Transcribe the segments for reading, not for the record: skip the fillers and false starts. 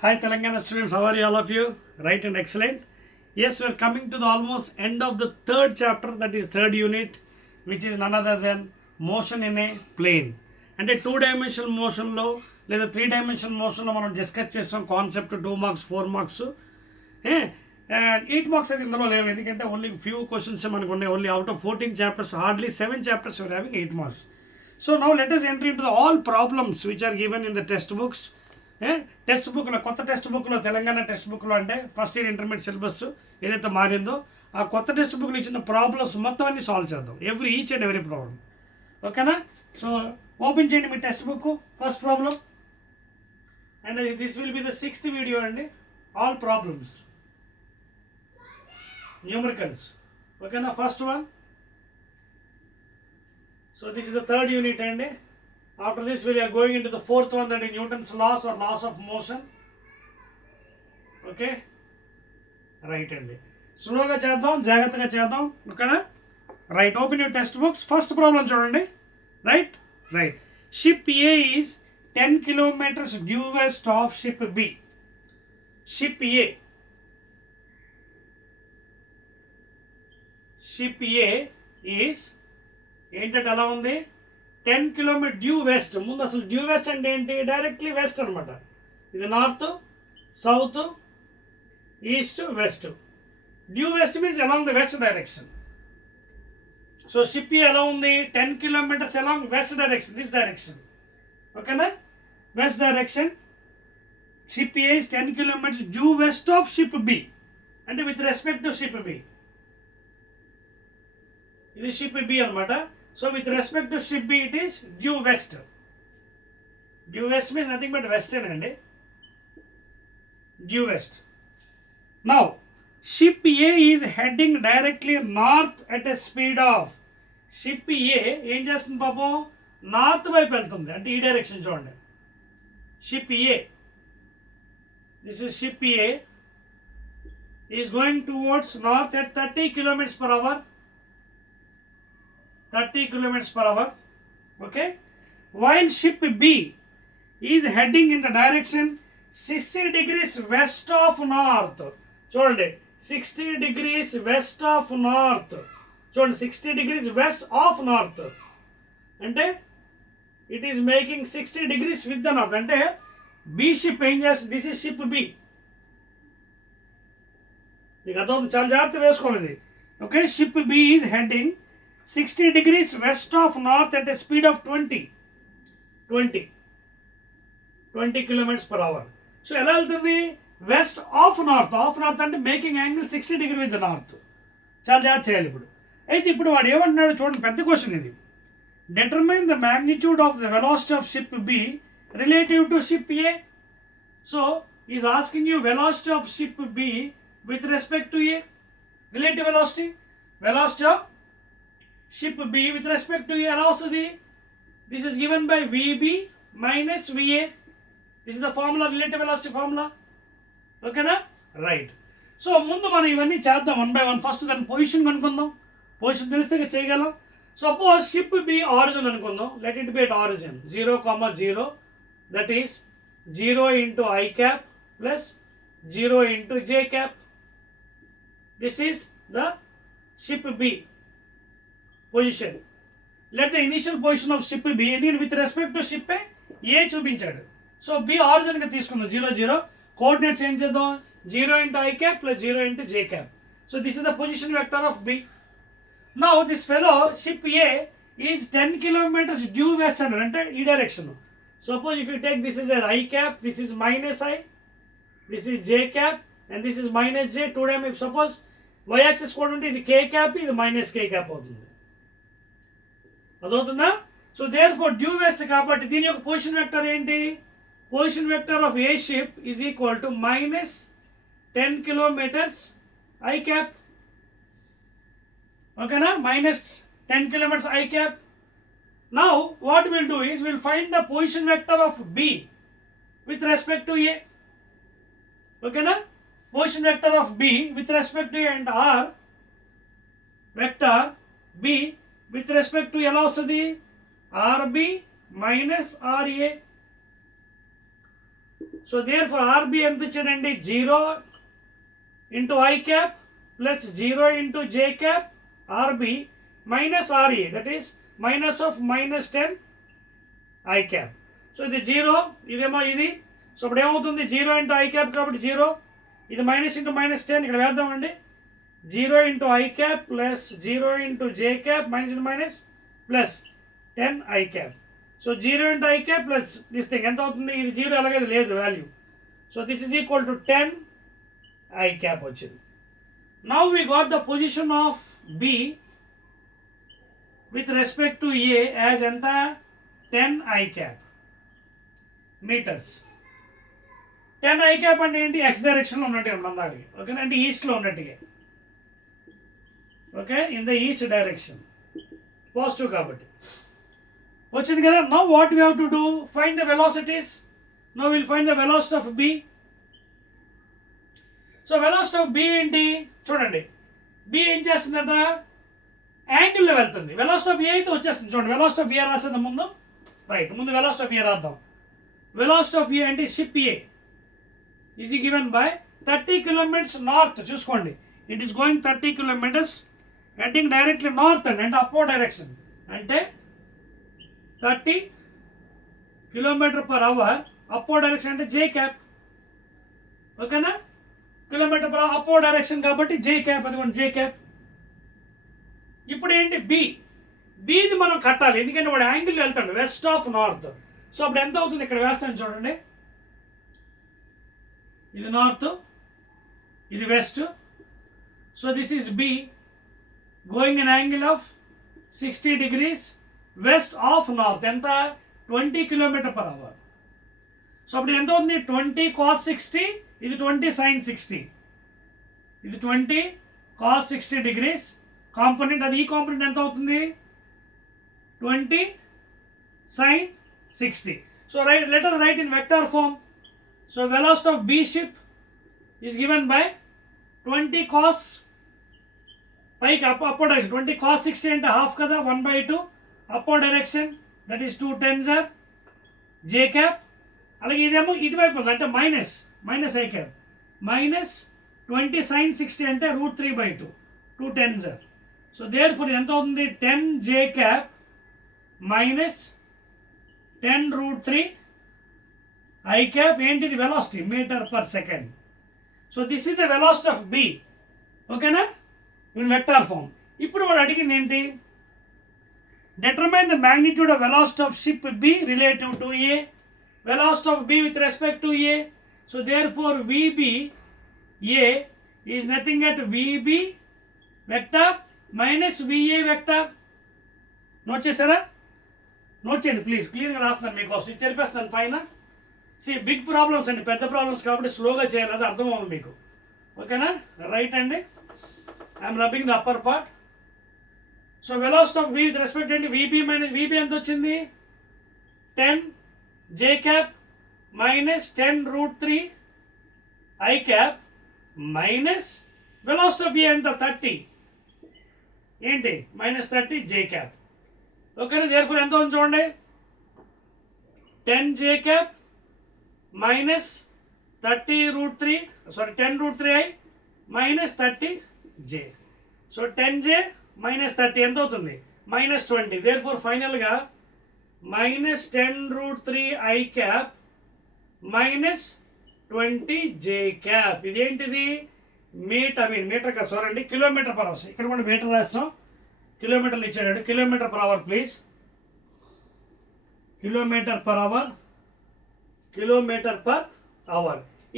Hi Telangana students, how are you all of you? Right and excellent. Yes, we are coming to the almost end of the third chapter, that is third unit, which is none other than motion in a plane. అంటే 2-dimensional మోషన్లో లేదా 3-dimensional మోషన్లో మనం discuss చేసాం concept 2 marks 4 marks and 8 marks అయితే ఇందులో లేవు, ఎందుకంటే ఓన్లీ ఫ్యూ క్వశ్చన్స్ మనకు ఉన్నాయి. Only out of 14 chapters hardly 7 chapters are having 8 marks. So now let us enter into the all problems which are given in the text books. Text బుక్లో, కొత్త టెక్స్ట్ బుక్లో, తెలంగాణ టెక్స్ట్ బుక్లో అంటే ఫస్ట్ ఇయర్ ఇంటర్మీడియట్ సిలబస్ ఏదైతే మారిందో ఆ కొత్త టెక్స్ట్ బుక్లో ఇచ్చిన ప్రాబ్లమ్స్ మొత్తం అన్ని సాల్వ్ చేద్దాం, ఈచ్ అండ్ ఎవరీ ప్రాబ్లం. ఓకేనా? సో ఓపెన్ చేయండి మీ textbook, first problem. And this will be the 6th video అండి, ఆల్ ప్రాబ్లమ్స్ న్యూమరికల్స్. ఓకేనా? First one. So this is the third unit అండి. After this we are going into the fourth one, that is Newton's laws or laws of motion. Okay, right అండి. స్లోగా చేద్దాం, జాగ్రత్తగా చేద్దాం. ఓకేనా? Right, open your textbooks. First problem చూడండి. Right. Ship A is 10 kilometers due west of ship B. Ship A is ఏంటంటే ఎలా ఉంది, 10 kilometers డ్యూ వెస్ట్. ముందు అసలు డ్యూ వెస్ట్ అంటే ఏంటి? డైరెక్ట్లీ వెస్ట్ అనమాట. ఇది north, south, east, west. Due west means along the west direction. So ship ఎలా ఉంది? 10 kilometers along west direction, this direction. ఓకేనా? West direction. Ship A is 10 kilometers due west of ship B. అంటే with respect to ship B. ఇది ship B అనమాట. So with respect to ship B, it is due west. Due west means nothing but western andi. Due west. Now ship A is heading directly north at a speed of. Ship A ఏం చేస్తుంది పాపం? నార్త్ వైపు వెళ్తుంది, అంటే ఈ డైరెక్షన్ చూడండి. Ship A, this is ship A, is going towards north at 30 kilometers per hour. 30 kilometers per hour. Okay, while ship B is heading in the direction 60 degrees west of north. చూడండి, 60 degrees west of north. చూడండి, 60 degrees west of north అంటే it is making 60 degrees with the north. అంటే B ship ఏం చేస్తుంది? This is ship B. మీకు అర్థం, చాలా జాగ్రత్త వేసుకోవాలి. Okay, ship B is heading 60 degrees west of north at a speed of 20 kilometers per hour. So ఎలా వెళ్తుంది? West of north. Of north అంటే making angle 60 degree with north. చాలా జాగ్రత్త చేయాలి. అయితే ఇప్పుడు వాడు ఏమంటున్నాడు చూడండి, పెద్ద క్వశ్చన్ ఇది. Determine the magnitude of the velocity of ship B relative to ship A. So is asking you velocity of ship B with respect to A. Relative velocity of ship B with respect to A ఎలా వస్తుంది? This is given by V B minus V A. This is the formula, relative velocity formula. ఓకేనా? Right. So ముందు మనం ఇవన్నీ చేద్దాం one by one. First దాని position కనుక్కుందాం. Position తెలిస్తే చేయగలం. సపోజ్ షిప్ బి ఆరిజిన్ అనుకుందాం. Let it be at origin 0,0, that is 0 into I cap plus 0 into J cap. This is the ship B position. Let the initial position of ship B, దీని with respect to ship A చూపించాడు. So B ఆరిజిన్గా తీసుకుందాం 0, 0. కోఆర్డినేట్స్ ఏం చేద్దాం? 0 into I cap plus 0 into J cap. So this is the position vector of B. Now this fellow ship A is 10 kilometers due west అన్నాడు, అంటే ఈ direction. Suppose if you take this is I cap, this is minus I, this is J cap and this is minus J. 2 time if suppose y axis కూడా ఉంటే ఇది K cap, ఇది minus K cap అవుతుంది. అదవుతుందా? So therefore due west కాబట్టి దీని యొక్క position vector ఏంటి? Position vector of A ship is equal to minus 10 kilometers I cap. ఓకేనా? Minus 10 kilometers I cap. Now what will do is will find the position vector of B with respect to A. ఓకేనా? Position vector of B with respect to A and R vector B with respect to ఎలా వస్తుంది? R B minus R A. So therefore R B ఎంత ఇచ్చాడండి 0 into I cap plus 0 into J cap r b minus r a that is minus of minus 10 I cap. So ఇది 0 ఇదేమో ఇది. సో ఇప్పుడు ఏమవుతుంది 0 into I cap కాబట్టి 0, ఇది మైనస్ ఇంటూ మైనస్ 10 ఇక్కడ వేద్దామండి. 0 into I cap plus 0 into J cap minus into minus plus 10 I cap. So 0 into I cap plus this thing ఎంత అవుతుంది, ఇది 0 అలాగే లేదు value. So this is equal to 10 I cap వచ్చింది. Now we got the position of B with respect to A as ఎంత 10 I cap metres. 10 I cap అంటే ఏంటి, ఎక్స్ డైరెక్షన్లో ఉన్నట్టుగా మన దానికి, ఓకేనా, అంటే ఈస్ట్లో ఉన్నట్టుగా, okay, in the east direction positive కాబట్టి వచ్చింది కదా. Now what we have to do, find the velocities. Now will find the velocity of B. So velocity of B ఏంటి చూడండి, బి ఏం చేస్తుందట యాంగిల్లో వెళ్తుంది. వెలాసిటీ ఆఫ్ ఏ అయితే వచ్చేస్తుంది చూడండి, వెలాసిటీ ఆఫ్ ఏ రాసేది ముందు, రైట్, ముందు వెలాసిటీ ఆఫ్ ఏ రాద్దాం. వెలాసిటీ ఆఫ్ ఏ అంటే ship A is given by 30 kilometres north. చూసుకోండి, it is going 30 kilometres heading directly north అండి, అంటే అప్వర్డ్ డైరెక్షన్, అంటే 30 km/h అప్వర్డ్ డైరెక్షన్ అంటే జే క్యాప్, ఓకేనా, km/h అప్వర్డ్ డైరెక్షన్ కాబట్టి జే క్యాప్, అదిగోండి జే క్యాప్. ఇప్పుడు ఏంటి బిది మనం కట్టాలి, ఎందుకంటే వాడు యాంగిల్ వెళ్తాడు వెస్ట్ ఆఫ్ నార్త్. సో అప్పుడు ఎంత అవుతుంది ఇక్కడ వేస్తాను చూడండి, ఇది నార్త్, ఇది west. So this is be going an angle of 60 degrees west of north, ఎంత 20 km/h. సో అప్పుడు ఎంత అవుతుంది 20 cos 60, ఇది 20 sin 60, ఇది 20 cos 60 degrees కాంపోనెంట్, అది ఈ కాంపోనెంట్ ఎంత అవుతుంది 20 sin 60. So right, let us write in vector form. So velocity of B ship is given by 20 cos పైకి upward direction, 20 cos 60 అంటే హాఫ్ కదా, 1/2 upward direction, that is 2 10s are j cap. అలాగే ఇదేమో ఇటువైపు ఉంది అంటే మైనస్ ఐ క్యాప్, మైనస్ 20 sin 60 అంటే √3/2, 2 10s are. So there for ఎంత అవుతుంది 10 j cap minus 10 √3 I cap. ఏంటిది velocity metre per second. So this is the velocity of B, ఓకేనా, ఇన్ వెక్టార్ ఫామ్. ఇప్పుడు వాడు అడిగింది ఏంటి, determine the magnitude of velocity of ship B relative to A, velocity of B with respect to A. So therefore VB A is nothing at VB vector minus VA vector. Note చేశారా, నోట్ చేయండి ప్లీజ్, క్లియర్గా రాస్తున్నాను మీకోసం, ఇది చెప్పేస్తాను పైన. Big problems అండి, పెద్ద ప్రాబ్లమ్స్ కాబట్టి స్లోగా చేయాలి, అది అర్థం అవ్వాలి మీకు, ఓకేనా. రైట్ అండి, I'm rubbing the upper part. So velocity of B with respect అంటే విబి మైనస్ విబి ఎంత వచ్చింది 10 జే cap minus 10 √3 I cap minus velocity of A ఎంత 30 ఏంటి మైనస్ 30 జే క్యాప్, ఓకేనా. దేర్ ఫోర్ ఎంత ఉంది చూడండి 10 జే cap minus 30 √3 sorry 10 √3 I minus 30 J. So 10 J minus 30 ఎంత అవుతుంది మైనస్ 20. దేర్ ఫోర్ ఫైనల్గా మైనస్ 10 √3 I cap minus 20 J cap. ఇదేంటిది మీటర్ కదా సారీ అండి, km/h. ఇక్కడ కూడా మీటర్ రాస్తాం, కిలోమీటర్లు ఇచ్చాడు, km/h ప్లీజ్, km/h.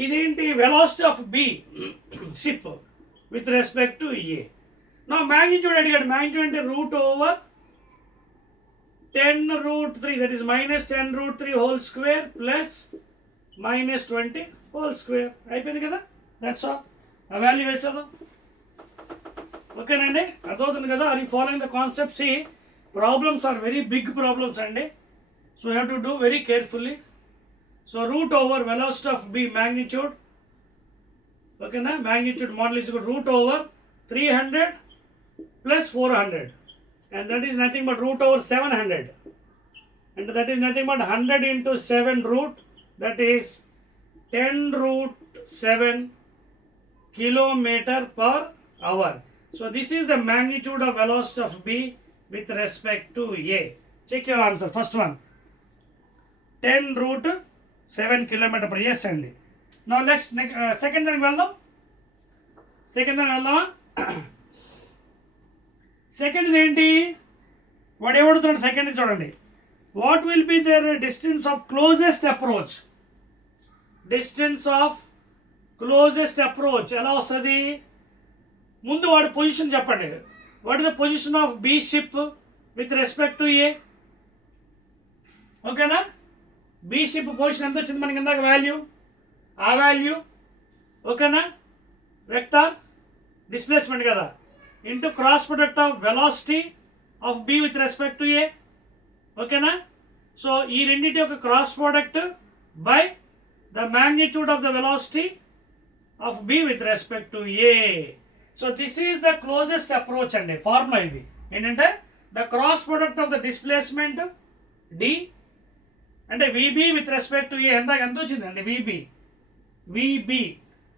ఇదేంటి velocity of B ship with respect to A. నా మ్యాగ్నిట్యూడ్ అడిగాడు, మ్యాగ్నిట్యూడ్ అంటే √10 √3 that is minus 10 √3 whole square plus minus 20 whole square. అయిపోయింది కదా, దట్స్ ఆల్. ఆ వాల్యూ వేసాను, ఓకేనండి, అర్థమవుతుంది కదా. Are you following the concept? See problems are very big problems అండి, so you have to do very carefully. So √velocity of B magnitude, ఓకేనా, magnitude model is √300 plus 400 and that is nothing but √700 and that is nothing but 100 into 7 root, that is 10 root 7 kilometer per hour. So this is the magnitude of velocity of B with respect to A. Check your answer. First one, 10 root 7 kilometer per. Yes అండి. Now let's second దానికి వెళ్దాం. సెకండ్ దానికి వెళ్దామా? Second ఏంటి? వాడు ఏమడుతున్నాడు? Second చూడండి. What will be the distance of closest approach? Distance of closest approach ఎలా వస్తుంది? ముందు వాడి పొజిషన్ చెప్పండి. What is the position of B ship with respect to A? ఓకేనా? బి షిప్ పొజిషన్ ఎంత వచ్చింది మనకి ఇందాక వాల్యూ? ఆ వాల్యూ ఓకేనా? వెక్టార్ డిస్ప్లేస్మెంట్ కదా, into cross product of velocity of B with respect to A. ఓకేనా? సో ఈ రెండింటి యొక్క cross product by the magnitude of the velocity of B with respect to A. So this is the closest approach అండి. Formula ఇది ఏంటంటే the cross product of the displacement D అంటే V B with respect to A. ఎంత వచ్చిందండి? విబి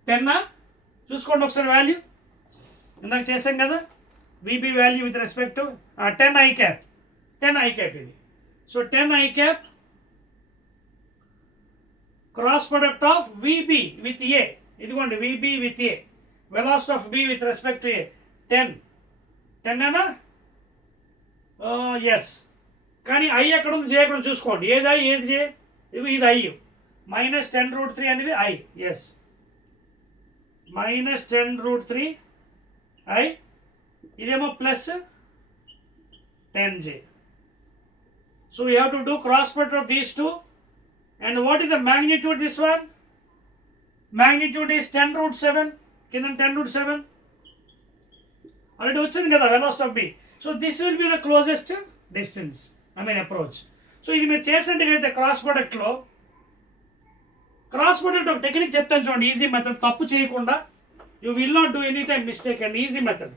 10 చూసుకోండి ఒకసారి వాల్యూ. ఇందాక చేసాం కదా VB value with respect to 10 I cap ఇది. So 10 I cap cross product of VB with A. ఇదిగోండి VB with A, velocity of B with respect to A 10 అనా? ఎస్. కానీ ఐ ఎక్కడ ఉంది? జే ఎక్కడ ఉంది చూసుకోండి. ఏది ఐ ఏది జే? ఇది ఐ. -10√3 అనేది ఐ. Yes, -10√3 i. ఇదేమో +10j. So you have to do cross product of these two. And what is the magnitude? This one magnitude is 10√7. కింద 10√7 ఆల్రెడీ వచ్చింది కదా velocity of B. So this will be the closest distance approach. సో ఇది మీరు చేసినట్టుగైతే క్రాస్ ప్రొడక్ట్లో ఒక టెక్నిక్ చెప్తాను చూడండి. ఈజీ మెథడ్, తప్పు చేయకుండా. You will not do any time mistake and easy method.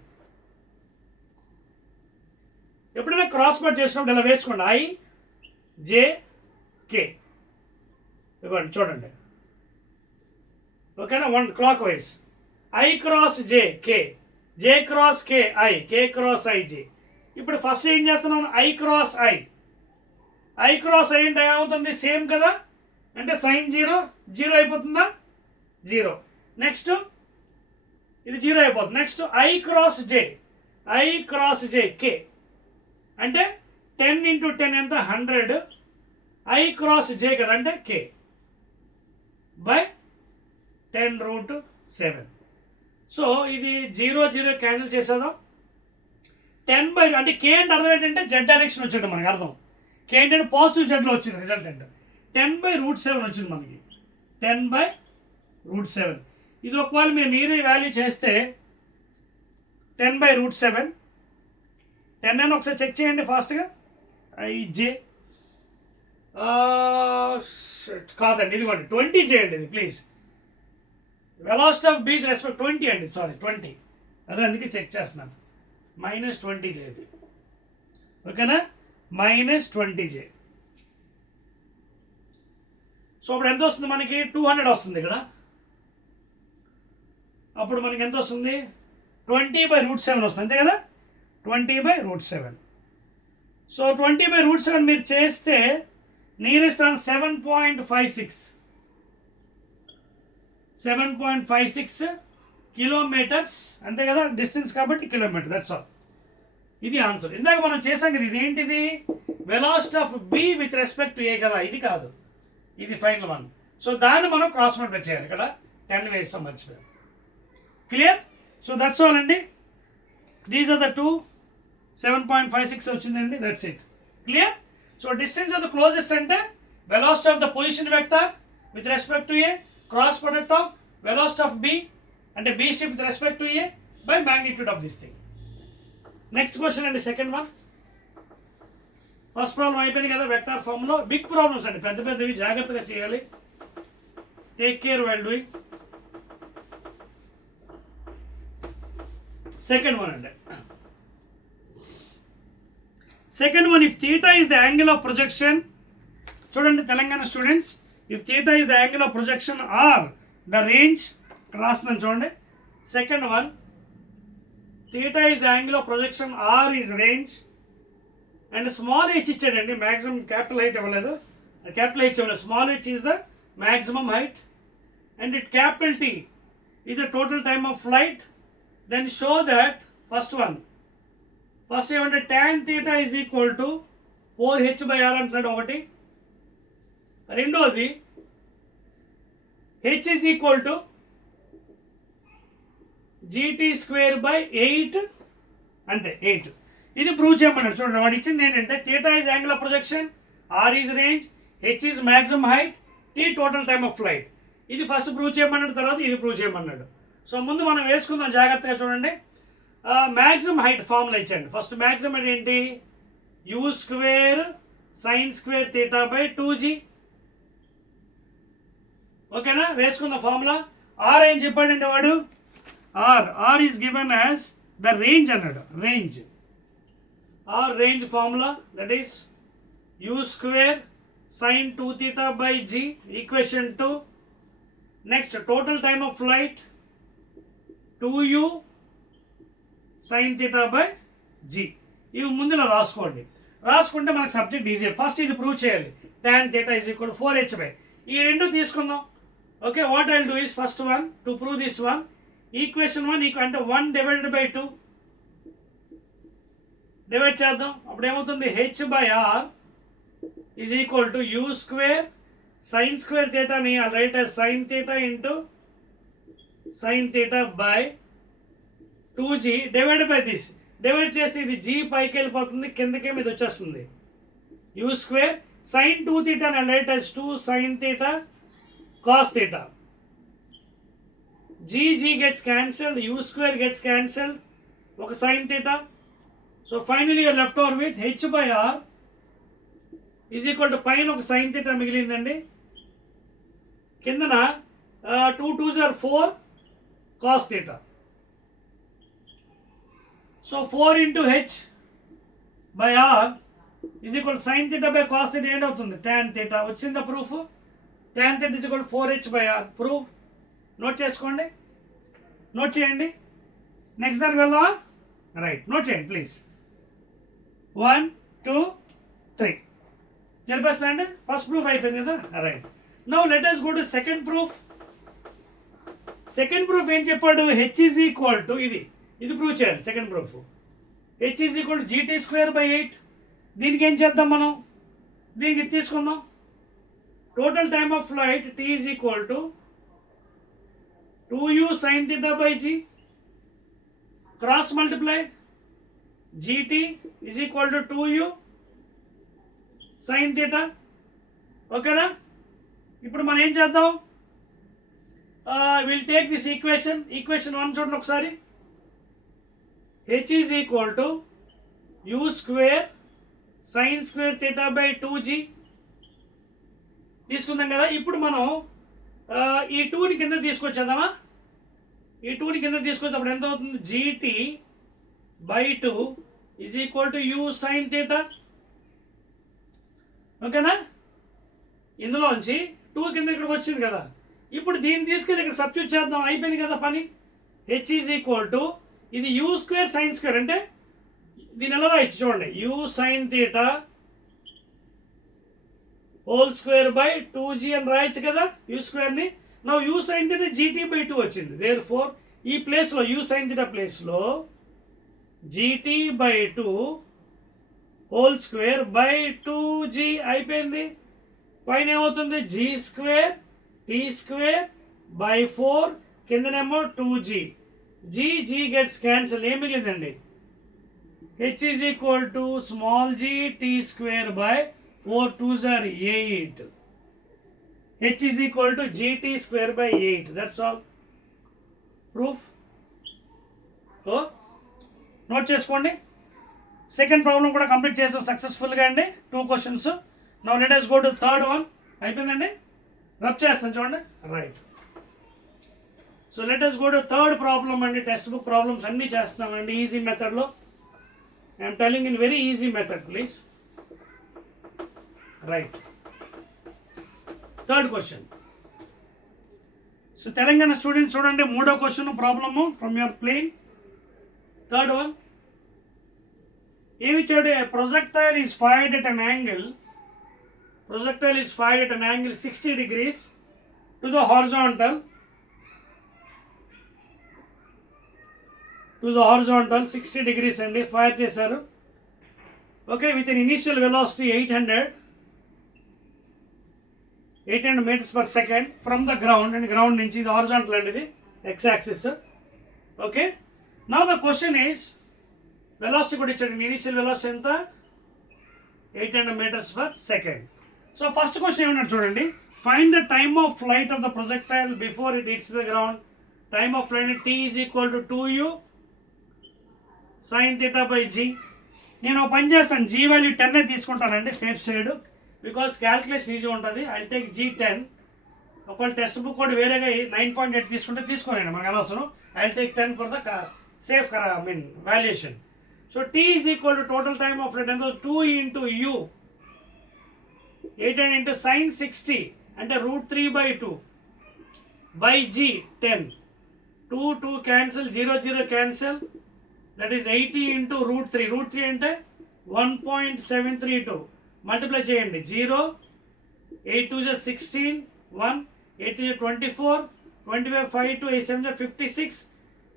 ఎప్పుడైనా క్రాస్ ప్రొడక్ట్ చేసినప్పుడు ఇలా వేసుకోండి. ఐ జే కే ఇవ్వండి చూడండి. ఓకేనా? One clock wise. I cross J K, J క్రాస్ కే ఐ, కే క్రాస్ ఐ జే. ఇప్పుడు ఫస్ట్ ఏం చేస్తున్నాం? I cross I. I cross I అంటే ఏమవుతుంది? సేమ్ కదా, అంటే సైన్ 0 అయిపోతుందా? 0. నెక్స్ట్ ఇది 0 అయిపోతుంది. నెక్స్ట్ ఐ క్రాస్ జే కే అంటే 10 × 10 ఎంత? 100. ఐ క్రాస్ జే కదా అంటే కే బై 10√7. సో ఇది 0 క్యాన్సిల్ చేసేద్దాం. 10 అంటే కే అంటే అర్థం ఏంటంటే జెడ్ డైరెక్షన్ వచ్చాడు మనకి అర్థం. కే ఏంటంటే పాజిటివ్ జెడ్లో వచ్చింది రిజల్ట్. అంటే 10/√7 వచ్చింది మనకి. 10/√7. ఇది ఒకవేళ మీరు నీరు వాల్యూ చేస్తే 10/√7 10 అని ఒకసారి చెక్ చేయండి ఫాస్ట్గా. ఐజే కాదండి, ఇదిగోండి 20 చేయండి ఇది please. Velocity of B respect 20 అండి, సారీ 20. అదే అందుకే చెక్ చేస్తున్నాను. -20 చేయది. ఓకేనా? -20 చే. సో అప్పుడు ఎంత వస్తుంది మనకి? 200 వస్తుంది ఇక్కడ. అప్పుడు మనకి ఎంత వస్తుంది? 20/√7 వస్తుంది, అంతే కదా? 20/√7. సో 20/√7 మీరు చేస్తే నియరెస్ట్ ఆన్సర్ 7.56 కిలోమీటర్స్, అంతే కదా? డిస్టెన్స్ కాబట్టి కిలోమీటర్, దట్స్ ఆల్. ఇది ఆన్సర్. ఇందాక మనం చేసాం కదా, ఇది ఏంటిది? Velocity of B with respect to A కదా, ఇది కాదు, ఇది ఫైనల్ వన్. సో దాన్ని మనం క్రాస్ మల్టిప్లై చేయాలి. ఇక్కడ 10 వేస్తాం, మర్చిపోయాం. క్లియర్? సో దట్స్ ఆల్ అండి. These are the two. 7.56 వచ్చిందండి, that's it. Clear? So distance of the closest అంటే velocity of the position vector with respect to A, cross product of velocity of B అంటే B ship with respect to A by magnitude of this thing. Next question అండి, second one. First problem అయిపోయింది కదా వెక్టార్ ఫామ్లో. Big problems అండి, పెద్ద పెద్దవి, జాగ్రత్తగా చేయాలి. Take care while doing. Second one అండి. Second one, if theta is the angle of projection. చూడండి Telangana students, if theta is the angle of projection R the range రాస్తున్నాను చూడండి. Second one, theta is the angle of projection R is range and small H ఇచ్చాడండి, maximum capital height ఇవ్వలేదు, capital H ఇవ్వలేదు, small H is the maximum height and it capital T is the total time of flight, then show that first ఏమంటే tan theta is equal to 4h by r అంటున్నాడు ఒకటి. రెండోది h is equal to gt square by 8 అంతే 8. ఇది ప్రూవ్ చేయమన్నాడు. చూడండి వాడు ఇచ్చింది ఏంటంటే theta is angle of projection, r is range, h is maximum height, t total time of flight. ఇది ఫస్ట్ ప్రూవ్ చేయమన్నాడు, తర్వాత ఇది ప్రూవ్ చేయమన్నాడు. సో ముందు మనం వేసుకుందాం జాగ్రత్తగా చూడండి. మ్యాక్సిమం హైట్ ఫార్ములా ఇచ్చండి. ఫస్ట్ మ్యాక్సిమం హైట్ ఏంటి, U square sine square theta by 2g. ఓకేనా, వేసుకుందాం ఫార్ములా. ఆర్ ఏం చెప్పాడంటే వాడు, R is given as the range అన్నాడు. Range R range formula that is U square sine 2 theta by g equation 2. Next total time of flight 2u sin theta by g. ఇవి ముందులో రాసుకోండి. రాసుకుంటే మనకు subject easy. First ఇది ప్రూవ్ చేయాలి, tan theta is equal to 4h by. ఈ రెండు తీసుకుందాం. Okay, what I will do is first one to prove this one, equation 1 అంటే 1 divided by 2 డివైడ్ చేద్దాం. అప్పుడు ఏమవుతుంది, h by r is equal to u square sin square theta ni I'll write as sin theta into sin theta by 2g divided by this. Divide చేస్తే ఇది g పైకి వెళ్ళిపోతుంది, కిందకేమో ఇది వచ్చేస్తుంది u square sin 2 theta ni I'll write as 2 sin theta cos theta. g gets cancelled, u square gets cancelled, ఒక sin theta. So finally you're left over with h by r is equal to పైన ఒక sin theta మిగిలిందండి, కిందన 2 2s are 4 cos theta. So 4 into h by r is equal to sin theta by cos theta ఏంటవుతుంది, tan theta. వచ్చిందా proof, tan theta is equal to 4h by r. Proof note చేసుకోండి, నోట్ చేయండి. నెక్స్ట్ దానికి వెళ్దామా, right, note చేయండి ప్లీజ్. 1 2 3 జరిపేస్తా అండి. First proof అయిపోయింది కదా, right. Now let us go to second proof. Second proof ఏం చెప్పాడు, h is equal to ఇది ప్రూవ్ చేయాలి. Second proof h is equal to gt square by 8. దీనికి ఏం చేద్దాం మనం, దీనికి తీసుకుందాం. Total time of flight t is equal to 2u sin theta by g, cross multiply gt is equal to 2u sin theta. ఓకేనా, ఇప్పుడు మనం ఏం చేద్దాం, విల్ టేక్ దిస్ ఈక్వేషన్ 1 చూడండి ఒకసారి. h is equal to u square sin square theta by 2g తీసుకుందాం కదా. ఇప్పుడు మనం ఈ 2ని కింద తీసుకొచ్చేద్దామా, ఈ 2ని కింద తీసుకొచ్చినప్పుడు ఎంత అవుతుంది, gt by 2 is equal to u sin theta. ఓకేనా, ఇందులోంచి 2 కింద ఇక్కడికి వచ్చింది కదా. ఇప్పుడు దీన్ని తీసుకెళ్ళి ఇక్కడ సబ్స్టిట్యూట్ చేద్దాం, అయిపోయింది కదా పని. h is equal to ఇది u స్క్వేర్ సైన్ స్క్వేర్ అంటే దీని ఎలా రాయొచ్చు చూడండి, u sin theta whole square by 2g అని రాయొచ్చు కదా u స్క్వేర్ని. నా u sin theta gt by 2 వచ్చింది. దేర్ ఫోర్ ఈ ప్లేస్లో u sin theta ప్లేస్లో gt by 2 whole square by 2g అయిపోయింది. పైన ఏమవుతుంది, g square t square by 4, కిందనేమో 2g. g గెట్స్ క్యాన్సిల్, ఏం మిగిలిందండి, h is equal to small g t square by 4 2s are 8. h is equal to gt square by 8. That's all. Proof. So note చేసుకోండి. Second problem కూడా complete చేసాం సక్సెస్ఫుల్గా అండి, 2 క్వశ్చన్స్. Now let us go to third one. అయిపోయిందండి, rub చేస్తాను చూడండి, right. So let us go to third problem అండి. టెక్స్ట్ బుక్ ప్రాబ్లమ్స్ అన్నీ చేస్తామండి ఈజీ మెథడ్లో. I'm telling in very easy method please, right. Third question. So Telangana students చూడండి, మూడో question problem from your plane. Third one ఏమి ఇచ్చాడు? Projectile is fired at an angle. Projectile is fired at an angle 60 degrees to the horizontal. 60 degrees అండి ఫైర్ చేశారు. Okay, with an initial velocity 800 meters per second from the ground. And ground నుంచి ఇది హారిజాంటల్ అండి, ఇది X axis. Okay, now the question is velocity కూడా ఇచ్చాడు. Initial velocity ఎంత? 800 meters per second. So first question ఏమన్నాడు చూడండి, find the time of flight of the projectile before it hits the ground. Time of flight t is equal to 2u sin theta by g. నేను ఒక పని చేస్తాను, g value 10 తీసుకుంటానండి safe side, because calculation easy ఉంటుంది. I take g10. ఒకవేళ text book కూడా వేరేగా 9.8 తీసుకుంటే తీసుకోనండి, మనకు అనవసరం. I take 10 for the safe valuation. So t is equal to total time of flight ఎంత? 2 into u 800 into sin 60 అంటే √3/2 by g 10. 2 cancel, 0 cancel, that is 80 into √3. √3 అంటే 1.732. మల్టిప్లై చేయండి. 0, 8 2 is 16, 1, 8 2 is 24, 25 5 2 8 7 is 56,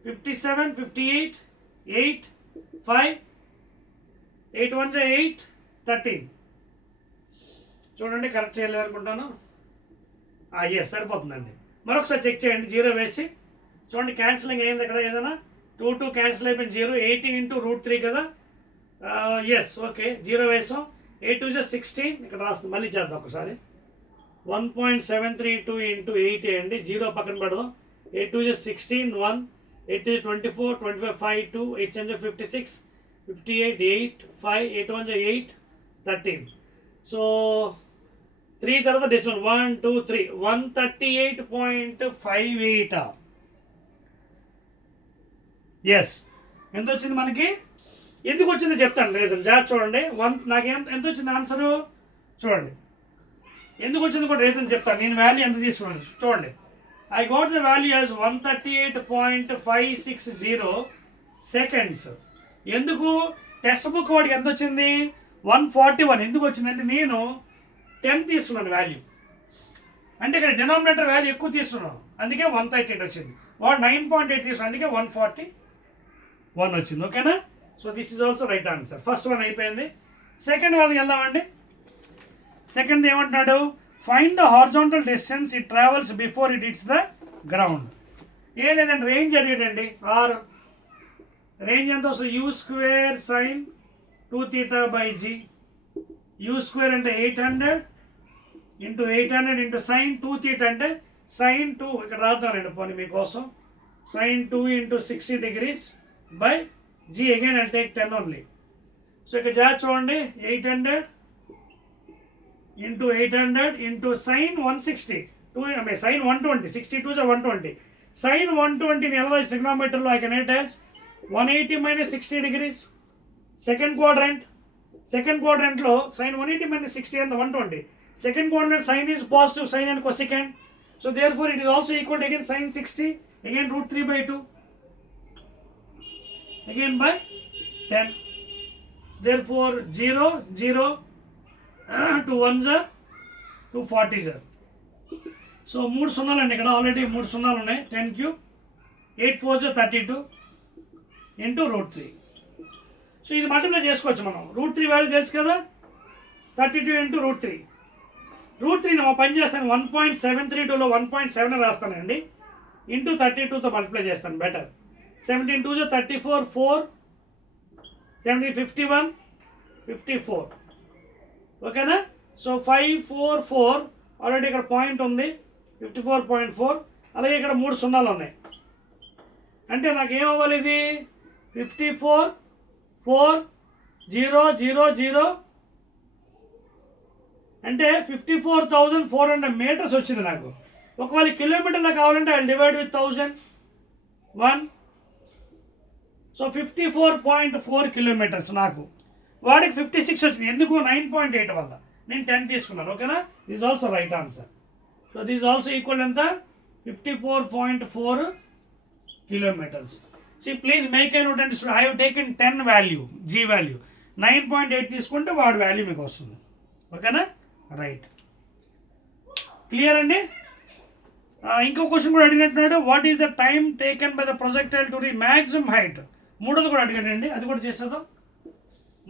57 58, 8 5, 8 1 is 8, 13. చూడండి, కరెక్ట్ చేయలేదు అనుకుంటాను. ఎస్, సరిపోతుందండి. మరొకసారి చెక్ చేయండి, 0 వేసి చూడండి. క్యాన్సిలింగ్ అయింది ఇక్కడ, ఏదైనా 2 క్యాన్సిల్ అయిపోయింది. 0 80 into √3 కదా. ఎస్, ఓకే, 0 వేసాం. 8 2 is 16 ఇక్కడ రాస్తుంది. మళ్ళీ చేద్దాం ఒకసారి. 1.732 into 8 అండి, 0 పక్కన పెడదాం. 8 2 is 16, 1, 8 3 is 24, 25 5 2, 8 7 is 56, 58 8 5, 8 1 is 8, 13. సో 3 తర్వాత డెసిమల్ 1 2 3 138.58. ఎస్, ఎంత వచ్చింది మనకి? ఎందుకు వచ్చిందో చెప్తాను రీజన్. జాగ్రత్త చూడండి. నాకు ఎంత వచ్చింది ఆన్సరు చూడండి. ఎందుకు వచ్చింది కూడా రీజన్ చెప్తాను. నేను వాల్యూ ఎంత తీసుకున్నాను చూడండి. I got the value as 138.560 సెకండ్స్. ఎందుకు? టెక్స్ట్ బుక్ వాడికి ఎంత వచ్చింది? 141. ఎందుకు వచ్చిందంటే నేను 10 తీసుకున్నాను వాల్యూ, అంటే ఇక్కడ డినామినేటర్ వాల్యూ ఎక్కువ తీసుకున్నాను, అందుకే 138 వచ్చింది. వాడు 9.8 తీసుకున్నాను, అందుకే 141 వచ్చింది. ఓకేనా? So this is also right answer. First one అయిపోయింది. సెకండ్ వన్ వెళ్దామండి. సెకండ్ ఏమంటున్నాడు? Find the horizontal distance it travels before it hits the ground. ఏం లేదండి, రేంజ్ అడిగాడండి. ఆర్ రేంజ్ ఎంత వస్తుంది? u² sin 2 theta by g. u² అంటే 800 into 800 into sin 2 theta అంటే sin 2, ఇక్కడ రాద్దానండి పోనీ మీకోసం. sin 2 into 60 degrees by g. Again I'll take 10 only. So ఇక్కడ జాగ్రత్త చూడండి. 800 into 800 into sin 160, sin 120, 62 is 120. sin 120 ని ఎలా ట్రిగ్నోమెట్రీలో I can write as 180 minus 60 degrees. Second క్వాడ్రంట్లో sin 180 minus 60 and 120. Second quadrant sin is positive, sin and cosecant. So therefore it is also equal to again sin 60, again √3/2, again by 10. Therefore 0 0 2 1s are 2 40s are. So 3 సున్నాలు అండి, ఇక్కడ ఆల్రెడీ 3 సున్నాలు ఉన్నాయి. 10 cube 8 4s are 32 into √3. సో ఇది మల్టిప్లై చేసుకోవచ్చు మనం. √3 వాల్యూ తెలుసు కదా, 32 into √3. √3 పని చేస్తాను. 1.732లో 1.7 రాస్తానండి, ఇంటూ 32తో మల్టిప్లై చేస్తాను. బెటర్. 17 2 34 4 17 51 54. ఓకేనా? సో 544 ఆల్రెడీ ఇక్కడ పాయింట్ ఉంది, 54.4. అలాగే ఇక్కడ 3 సున్నాలు ఉన్నాయి, అంటే నాకు ఏమవ్వాలి? ఇది 54 4 0 0 0 అంటే 54,400 మీటర్స్ వచ్చింది నాకు. ఒకవేళ కిలోమీటర్లో కావాలంటే ఐ డివైడ్ విత్ 1000 1. సో 54.4 కిలోమీటర్స్ నాకు. వాడికి 56 వచ్చింది. ఎందుకు? 9.8 వల్ల. నేను 10 తీసుకున్నాను. ఓకేనా? This also right answer. So this also equal ఎంత 54.4 kilometers. See, please make a note and I have taken 10 value, G value. 9.8 తీసుకుంటే వాడి వాల్యూ మీకు వస్తుంది. ఓకేనా? రైట్. క్లియర్ అండి? ఇంకో క్వశ్చన్ కూడా అడిగినట్టున్నాడు. What is the time taken by the projectile to the maximum height? మూడోది కూడా అడిగాడండి, అది కూడా చేసేద్దాం.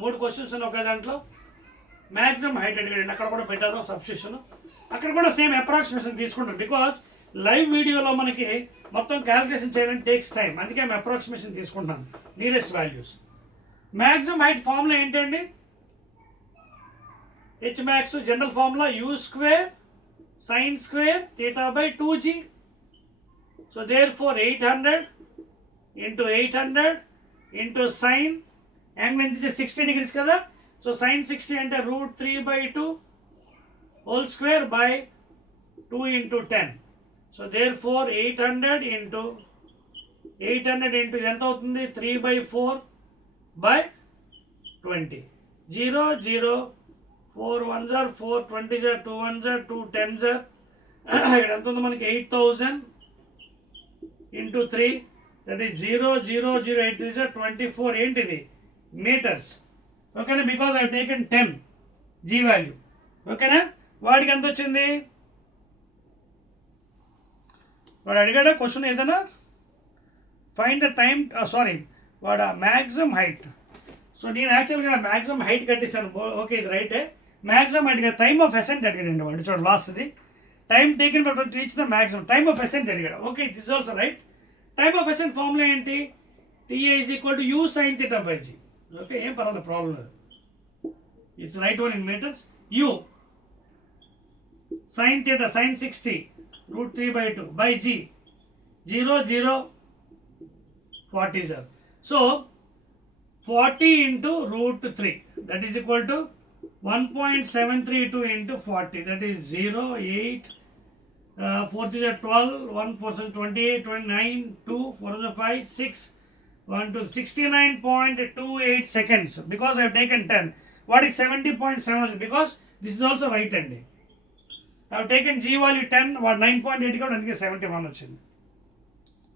3 క్వశ్చన్స్ ఉన్నాయి ఒక దాంట్లో. మ్యాక్సిమం హైట్ అడిగాడండి, అక్కడ కూడా పెట్టేద్దాం సబ్స్టిట్యూషన్. అక్కడ కూడా సేమ్ అప్రాక్సిమేషన్ తీసుకుంటాం, బికాస్ లైవ్ వీడియోలో మనకి మొత్తం క్యాలిక్యులేషన్ చేయాలని టేక్స్ టైం, అందుకే మేము అప్రాక్సిమేషన్ తీసుకుంటాం nearest values. Maximum height formula ఏంటండి? H max general formula U square sine square theta by 2g. So therefore 800 into 800 into sine angle ఎంత 60 degrees కదా. సో సైన్ 60 అంటే √3/2 whole square by 2 into 10. So therefore 800 into ఇది ఎంత అవుతుంది? 3/4 by 20. 0 0 4 1s are 4, 20s are 2 1s are 2, 10s are ఇక్కడ ఎంత ఉంది మనకి 8000 ఇంటూ 3, దట్ ఈస్ 0 0 0 8 3s are 24. ఏంటిది? మీటర్స్. ఓకేనా? Because I taken 10 G value. ఓకేనా? వాడికి ఎంత వచ్చింది? వాడు అడిగాడా క్వశ్చన్ ఏదైనా? ఫైండ్ ద టైమ్, సారీ వాడు మ్యాక్సిమం హైట్. సో నేను యాక్చువల్గా మ్యాక్సిమం హైట్ కట్టేసాను. ఓకే, ఇది రైటే. మ్యాక్సిమం హైట్ కదా, టైమ్ ఆఫ్ అసెంట్ అడిగాడండి వాడు. చూడండి లాస్ట్ది time taken by reach the maximum, time of ascent అడిగాడు. Okay, this also right. Time of ascent formula ఏంటి? TA is equal to U sine theta by G. Okay, ఏం పర్వాలేదు, ప్రాబ్లం లేదు. It's right one in metres. U sine theta sine 60 √3/2 by G 0 0 40 sir. So 40 into √3, that is equal to 1.732 into 40, that is 0 8 4 3 12 1 4 7 28 29 2 4 5 6 1 2 69.28 seconds, because I have taken 10. What is 70.7? because this is also right అండి. I have taken G value 10, what 9.8 కాబట్టి అందుకే 71 వచ్చింది.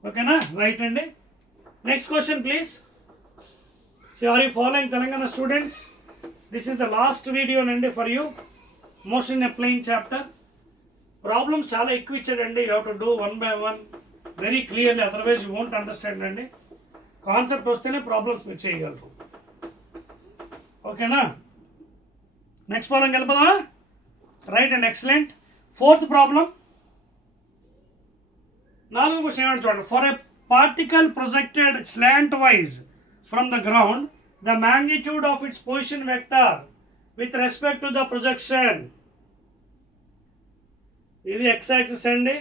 ఓకేనా? Right అండి. Next question please. So are you following Telangana students? This is the last video అండి for you. Motion applying chapter. Problems చాలా ఎక్కువ ఇచ్చాడండి. You have to do 1 by 1 very clearly, otherwise you won't understand అండి. Concept వస్తేనే problems మీరు చేయగలరు. ఓకేనా? Next problem వెళ్ళిపోదామా? Right and excellent. Fourth problem. 4వ క్వశ్చన్ ఏమంటే చూడండి. For a particle projected slant wise from the ground, the magnitude of its position vector with respect to the projection. ఇది ఎక్స్ యాక్సిస్ అండి,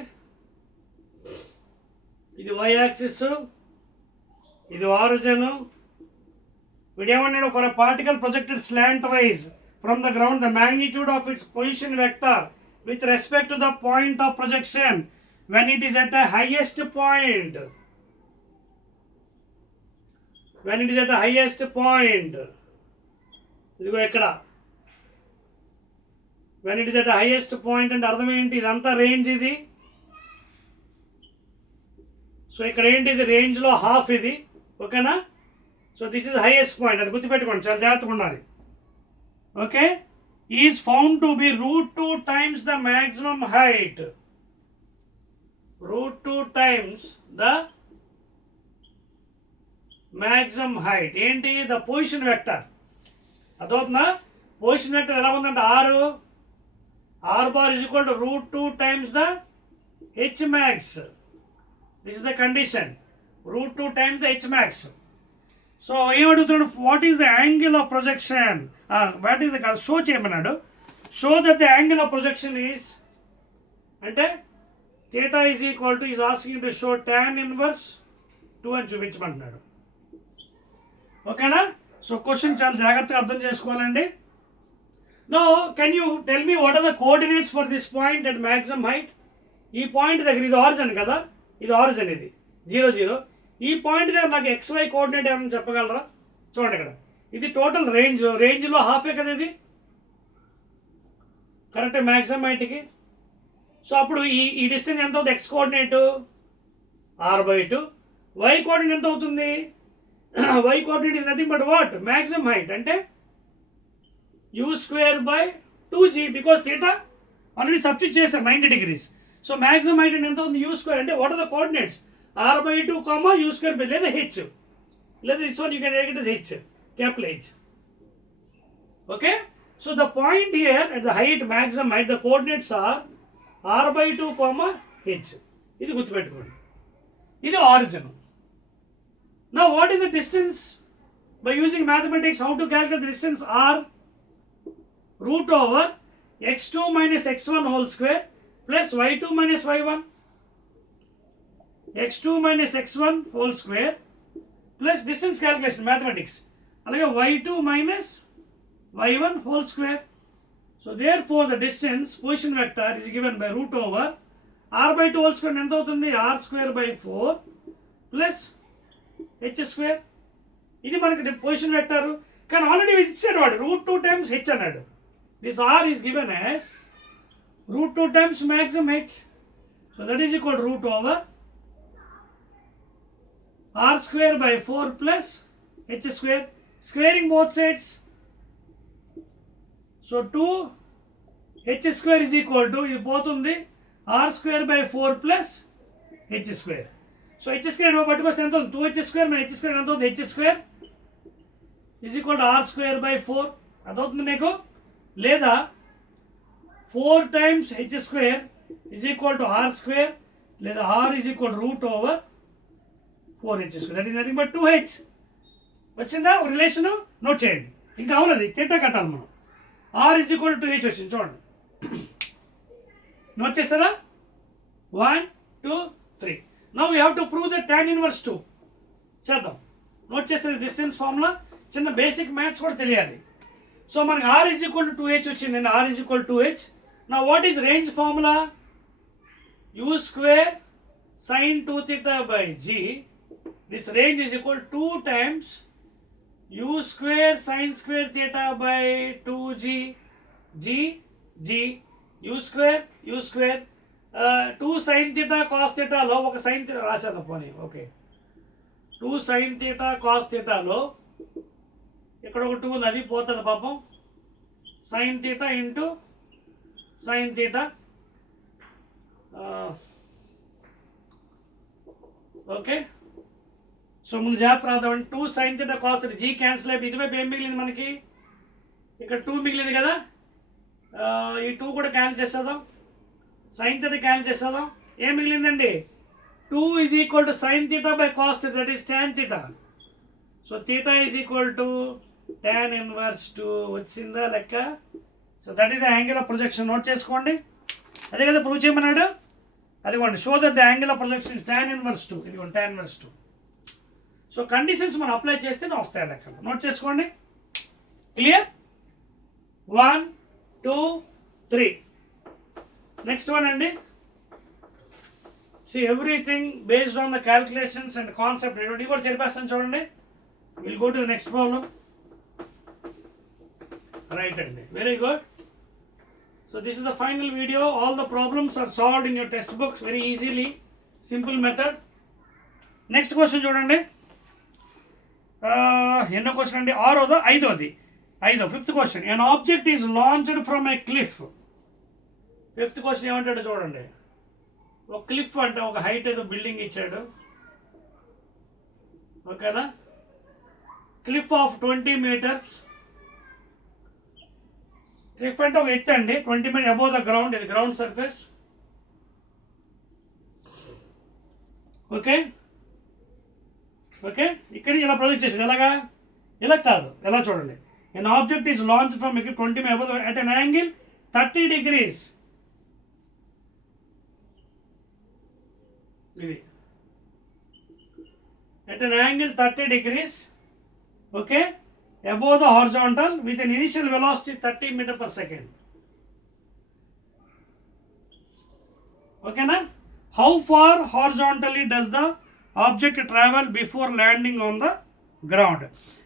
ఇది వై యాక్సిస్, ఇది origin. వీడేమన్నాడు? For a particle projected slant wise from the ground, the magnitude of its position vector with respect to the point of projection when it is at the highest point. When it is at the highest point. ఇదిగో ఇక్కడ when it is at the highest point అంటే అర్థం ఏంటి? ఇదంతా రేంజ్ ఇది. సో ఇక్కడ ఏంటి? ఇది రేంజ్లో హాఫ్ ఇది. ఓకేనా? So this is highest point, అది గుర్తుపెట్టుకోండి, చాలా జాగ్రత్తగా ఉండాలి. Okay, is found to be √2 times the maximum height. √2 times the maximum height. ఏంటి? the position vector. అదవుతుందా? పొజిషన్ వెక్టర్ ఎలా ఉందంటే r bar is equal to √2 times the h max. This is the condition. √2 times the h max. So ఏమడుగుతున్నాడు? What is the angle of projection? What is the show చేయమన్నాడు. Show that the angle of projection is అంటే theta is equal to is asking to show tan inverse 2 అని చూపించమంటున్నాడు. ఓకేనా? So question చాలా జాగ్రత్తగా అర్థం చేసుకోవాలండి. No can you tell me what are the coordinates for this point at maximum height? ఈ point దగ్గర ఇది ఆరిజిన్ కదా, ఇది ఆరిజిన్, ఇది 0 0. ఈ పాయింట్ దగ్గర నాకు XY కోఆర్డినేట్ ఏమైనా చెప్పగలరా? చూడండి ఇక్కడ ఇది టోటల్ రేంజ్లో హాఫే కదా ఇది, కరెక్ట్ మ్యాక్సిమం హైట్కి. సో అప్పుడు ఈ డిస్టెన్స్ ఎంత అవుతుంది? X coordinate r/2, why coordinate ఎంత అవుతుంది? Y coordinate is nothing but what? Maximum height అంటే u²/2g, because theta already substitute చేశారు 90 degrees. సో మ్యాక్సిమం హైట్ ఎంత ఉంది? u² అంటే what are the coordinates? r/2, u², లేదా h, లేదా this one you can take it as h, capital H. Okay, so the point here at the height, maximum height, the coordinates are r/2, h. ఇది గుర్తుపెట్టుకోండి. ఇది origin. Now what is the distance? By using mathematics, how to calculate the distance? r root over x2 minus x1 whole square plus y2 minus y1. x2 minus x1 whole square plus distance calculation mathematics. అలాగే y2 minus y1 whole square. So therefore the distance position vector is given by root over r/2 whole square ఎంత అవుతుంది? r²/4 plus h². ఇది మనకి position vector. కానీ ఆల్రెడీ ఇచ్చాడు వాడు √2 times h అన్నాడు. This r is given as √2 times maximum h. So that is equal to root over r²/4 plus h², squaring both sides. So 2h² is equal to, ఇది పోతుంది, r²/4 plus h². So h² పట్టుకొస్తే ఎంత ఉంది? 2h² h² ఎంత ఉంది? h² is equal to r²/4. అదవుతుంది మీకు. లేదా 4 times h² is equal to r², లేదా r is equal to root over 4h². That is nothing but 2h. వచ్చిందా రిలేషన్? నోట్ చేయండి. ఇంకా అవునది థీటా కట్టాలి మనం. r is equal to 2h వచ్చింది చూడండి. నోట్ చేస్తారా? 1 2 3. Now we have to prove that tan inverse 2. చేద్దాం. నోట్ చేస్తే డిస్టెన్స్ ఫార్ములా, చిన్న బేసిక్ మ్యాథ్స్ కూడా తెలియాలి. సో మనకి r is equal to 2h వచ్చింది. r is equal to 2h. Now what is range formula? u² sin 2 theta by g. This range is equal to 2 times u² sin square theta by 2g. g u². 2 sin theta cos theta లో ఒక sin theta రాసేద్దాం పోనీ. ఓకే, 2 sin theta cos theta లో ఇక్కడ ఒక 2 ఉంది, అది పోతుంది పాపం. sin theta into sin theta. Okay, so ముందు జాగ్రత్త రాద్దామండి. 2 sin theta cos theta, g cancel అయిపోయి ఇటువైపు ఏం మిగిలింది మనకి? ఇక్కడ 2 మిగిలింది కదా. ఈ 2 కూడా క్యాన్సిల్ చేసేద్దాం. sin theta క్యాన్సిల్ చేసేద్దాం. ఏం మిగిలిందండి? 2 is equal to sin theta by cos theta, that is tan theta. So theta is equal to tan inverse 2. వచ్చిందా లెక్క? So that is the angle of projection. Note చేసుకోండి. అదే కదా ప్రూవ్ చేయమన్నాడు. అదిగోండి, show that the angle of projection is tan inverse 2. ఇదిగోండి tan inverse 2. So conditions మనం అప్లై చేస్తేనే వస్తాయి లెక్కలు. నోట్ చేసుకోండి. క్లియర్? 1 2 3. నెక్స్ట్ వన్ అండి. See everything based on the calculations and concept. ఇది కూడా చెప్పేస్తాను చూడండి. We'll go to the next problem. Right అండి, very good. So this is the final video. All the problems are solved in your textbooks very easily. Simple method. Next question చూడండి. ఎన్నో క్వశ్చన్ అండి? ఆరోదా? ఐదోది. Fifth question. An object is launched from a cliff. Fifth question ఏమంటాడు చూడండి. ఒక క్లిఫ్ అంటే ఒక హైట్ ఏదో బిల్డింగ్ ఇచ్చాడు. ఓకేనా? Cliff of 20 meters. క్లిఫ్ అంటే ఒక ఎత్తు అండి, 20 meters అబోవ్ ద గ్రౌండ్. ఇది గ్రౌండ్ సర్ఫేస్. ఓకే, ఇక్కడ ఇలా ప్రొజెక్ట్ చేసాడు. ఎలాగా? ఇలా కాదు, ఎలా చూడండి. An object is launched from a cliff 20 meters above at an angle 30 degrees. ఇది at an angle 30 degrees, okay, above the horizontal with an initial velocity 30 meters per second. Okay na? How far horizontally does the object travel before landing on the ground?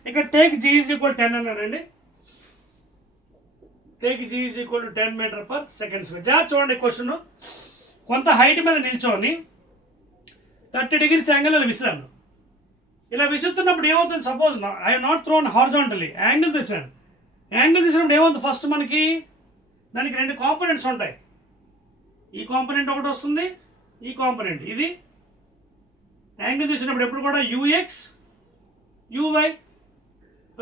ఇక్కడ take g is equal to 10 అన్నాడండి. take g is equal to 10 meters per second. జాగ్రత్త చూడండి క్వశ్చన్. కొంత హైట్ మీద నిల్చొని 30 degrees angle ఇలా విసిరాను. ఇలా విసురుతున్నప్పుడు ఏమవుతుంది, suppose I have not thrown horizontally, angle తీసాను. యాంగిల్ తీసినప్పుడు ఏమవుతుంది, ఫస్ట్ మనకి దానికి 2 కాంపోనెంట్స్ ఉంటాయి. ఈ కాంపోనెంట్ ఒకటి వస్తుంది, ఈ కాంపోనెంట్. ఇది యాంగిల్ తీసినప్పుడు ఎప్పుడు కూడా యూఎక్స్ యూవై,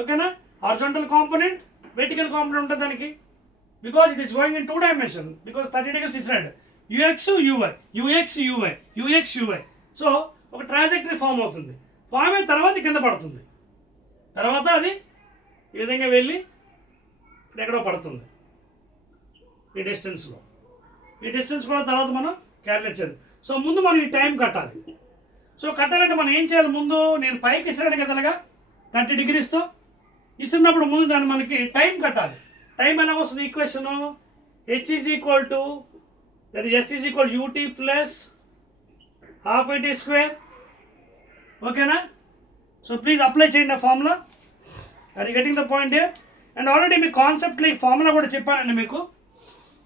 ఓకేనా. హారిజాంటల్ కాంపోనెంట్, వెర్టికల్ కాంపోనెంట్ ఉంటుంది దానికి, because it is going in 2 dimension, because 30 degrees ఇసిరాడు. UX UY, UX UY, UX UY. So ఒక ట్రాజెక్టరీ ఫామ్ అవుతుంది. ఫామ్ అయిన తర్వాత కింద పడుతుంది. తర్వాత అది ఈ విధంగా వెళ్ళి ఎక్కడో పడుతుంది ఈ డిస్టెన్స్లో. ఈ డిస్టెన్స్ కూడా తర్వాత మనం క్యాలిక్యులేట్ చేయాలి. సో ముందు మనం ఈ టైం కట్టాలి. సో కట్టాలంటే మనం ఏం చేయాలి, ముందు నేను పైకి ఇసిరాను కదలగా 30 degreesతో ఇసిరినప్పుడు ముందు దాన్ని మనకి టైం కట్టాలి. టైం ఎలా వస్తుంది, equation H is equal to that is S is equal UT plus half IT square, ఓకేనా. సో ప్లీజ్ అప్లై చేయండి ఆ formula. Are you getting the point here? And already మీ కాన్సెప్ట్లో ఈ ఫార్ములా కూడా చెప్పానండి మీకు.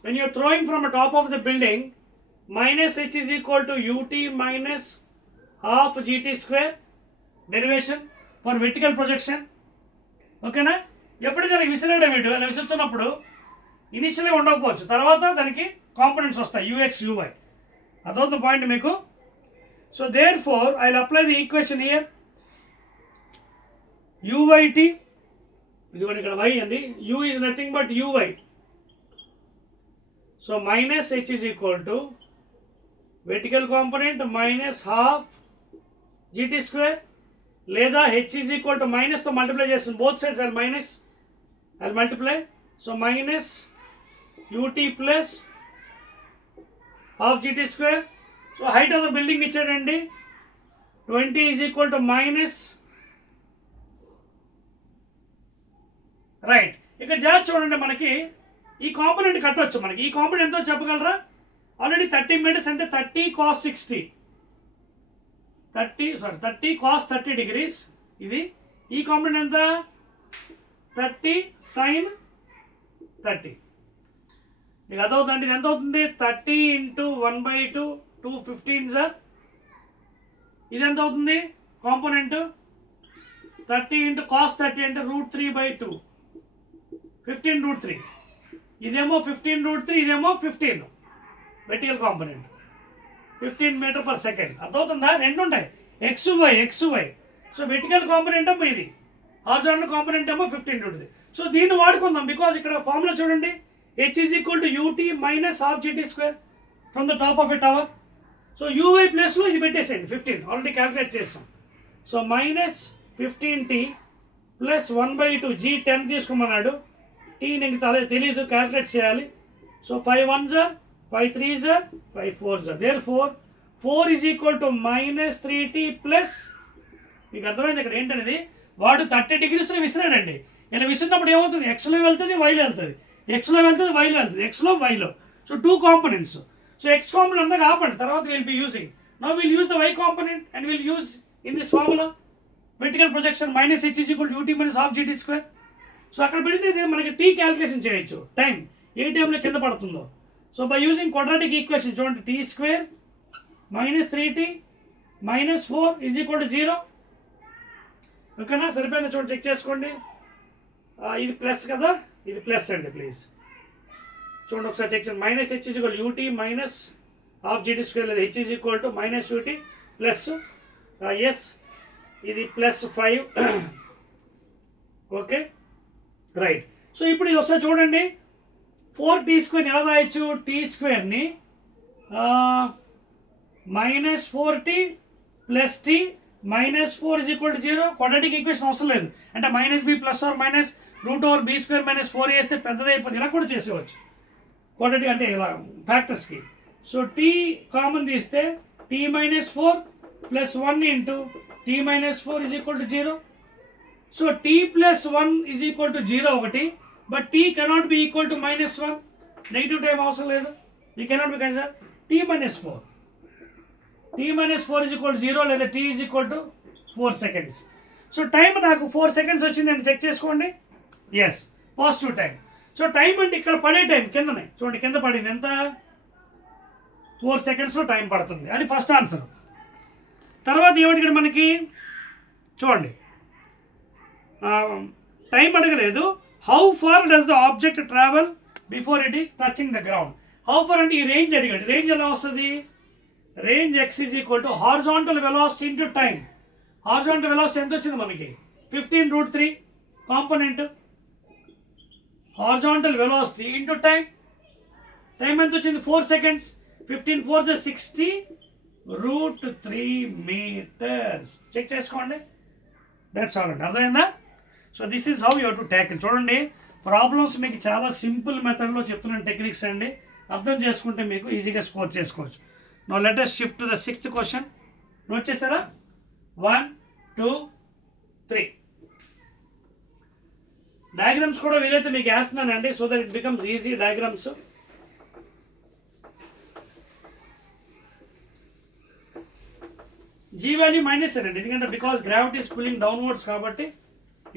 When you're throwing from the top of the building, minus H is equal to UT minus half GT square, derivation for vertical projection, ఓకేనా. ఎప్పుడైతే దానికి విసిరాడే వీడు అలా విసురుతున్నప్పుడు ఇనిషియల్గా ఉండకపోవచ్చు, తర్వాత దానికి కాంపోనెంట్స్ వస్తాయి యూఎక్స్ యూవై. అదవుతుంది పాయింట్ మీకు. So therefore I will apply the equation here. UYT, ఇదిగోండి ఇక్కడ వై అండి, U is nothing but UY. So minus H is equal to vertical component minus half GT square, లేదా H is equal to మైనస్తో multiply చేస్తుంది, both sides I minus, I multiply. So minus UT plus half GT square. So height of the building ఇచ్చాడండి 20 is equal to minus, right. ఇక్కడ జాగ్రత్త చూడండి, మనకి ఈ కాంపోనెంట్ కట్టవచ్చు. మనకి ఈ కాంపోనెంట్ ఎంతో చెప్పగలరా? ఆల్రెడీ 30 meters అంటే 30 cos 60, 30 cos 30 degrees. ఇది ఈ కాంపోనెంట్ ఎంత, 30 sin 30. మీకు అదవుతుందండి. ఇది ఎంత అవుతుంది, 30 into 1/2, 215 సార్. ఇది ఎంత అవుతుంది కాంపోనెంట్, 30 into cos 30 అంటే √3/2, 15√3. ఇదేమో 15√3, ఇదేమో 15 వెర్టికల్ కాంపోనెంట్, 15 meter/second. అర్థమవుతుందా? రెండు ఉంటాయి, X Y. So vertical component ఏమో ఇది, హారిజాంటల్ కాంపోనెంట్ ఏమో 15√3. సో దీన్ని వాడుకుందాం, బికాజ్ ఇక్కడ ఫార్ములా చూడండి, H is equal to UT minus half GT square from the top of a tower. So UY ప్లేస్లో ఇది పెట్టేసేయండి 15, ఆల్రెడీ క్యాల్కులేట్ చేస్తాం. So minus 15t plus 1/2, G 10 తీసుకోమన్నాడు, టీ నీకు తెలియదు, క్యాల్కులేట్ చేయాలి. So 5 1s, 5 3s, 5 4s. There 4 is equal to minus 3t plus, మీకు అర్థమైంది ఇక్కడ ఏంటనేది, వాడు 30 degrees విసిరాడండి. ఇలా విసిరినప్పుడు ఏమవుతుంది, ఎక్స్లో వెళ్తుంది, వైలో వెళ్తుంది, ఎక్స్లో వెళ్తుంది, వైలో వెళ్తుంది, ఎక్స్లో వైలో. So 2 components. So X component అంతా ఆపండి, తర్వాత will be using. Now will use the Y component and will use in this formula vertical projection minus H is equal to UT minus half GT square. So అక్కడ పెడితే మనకి T calculation చేయొచ్చు, time ఏ టైంలో కింద పడుతుందో. So by using quadratic equation చూడండి, T square minus 3t minus 4 is equal to 0. ఓకేనా, సరిపోయింది చూడండి, చెక్ చేసుకోండి. ఇది ప్లస్ కదా, ఇది ప్లస్ అండి, ప్లీజ్ చూడండి ఒకసారి చెక్ చేయండి. Minus H is equal UT minus half GT square, లేదా H is equal to minus UT plus S, ఇది ప్లస్ 5. Okay right. సో ఇప్పుడు ఇది ఒకసారి చూడండి, 4t² ఎలా రాయొచ్చు, టీ స్క్వేర్ని minus 4t plus T minus 4 is equal to 0. Quadratic equation అవసరం లేదు, అంటే minus B plus or minus √b² minus 4 వేస్తే పెద్దది అయిపోతుంది, ఇలా కూడా చేసేవచ్చు క్వాడ్రాటిక్ అంటే ఇలా ఫ్యాక్టర్స్కి. సో టీ కామన్ తీస్తే t మైనస్ 4 ప్లస్ 1 into t minus 4 is equal to 0. So t plus 1 is equal to 0 ఒకటి, but t cannot be equal to minus 1, negative time అవసరం లేదు, ఈ cannot be consider t minus 4. t minus 4 is equal to 0 లేదా t is equal to 4 seconds. So time నాకు 4 seconds వచ్చిందండి, చెక్ చేసుకోండి. Yes, positive time. So time అంటే ఇక్కడ పడే టైం కిందనే చూడండి, కింద పడింది ఎంత, 4 సెకండ్స్లో టైం పడుతుంది. అది ఫస్ట్ ఆన్సర్. తర్వాత ఏమడిగాడు మనకి చూడండి, టైం అడగలేదు. How far does the object travel before it touching the ground. How far అంటే ఈ రేంజ్ అడిగాడు. రేంజ్ ఎలా వస్తుంది? Range x is equal to horizontal velocity into time. Horizontal velocity ఎంత వచ్చింది మనకి? 15√3 component. Horizontal velocity into time. Time ఎంత వచ్చింది? 4 సెకండ్స్. 15 4 60√3 meters. చెక్ చేసుకోండి. దట్స్ ఆల్ అండి. అర్థమైందా? So this is how you to tackle. చూడండి, ప్రాబ్లమ్స్ మీకు చాలా సింపుల్ మెథడ్లో చెప్తున్న టెక్నిక్స్ అండి. అర్థం చేసుకుంటే మీకు ఈజీగా స్కోర్ చేసుకోవచ్చు. Now let us shift to the 6th question. Note చేశారా? 1 2 3. డయాగ్రామ్స్ కూడా వీలైతే మీకు వేస్తున్నానండి, so that it becomes easy. Diagrams g value minus అండి, ఎందుకంటే because gravity is pulling downwards కాబట్టి,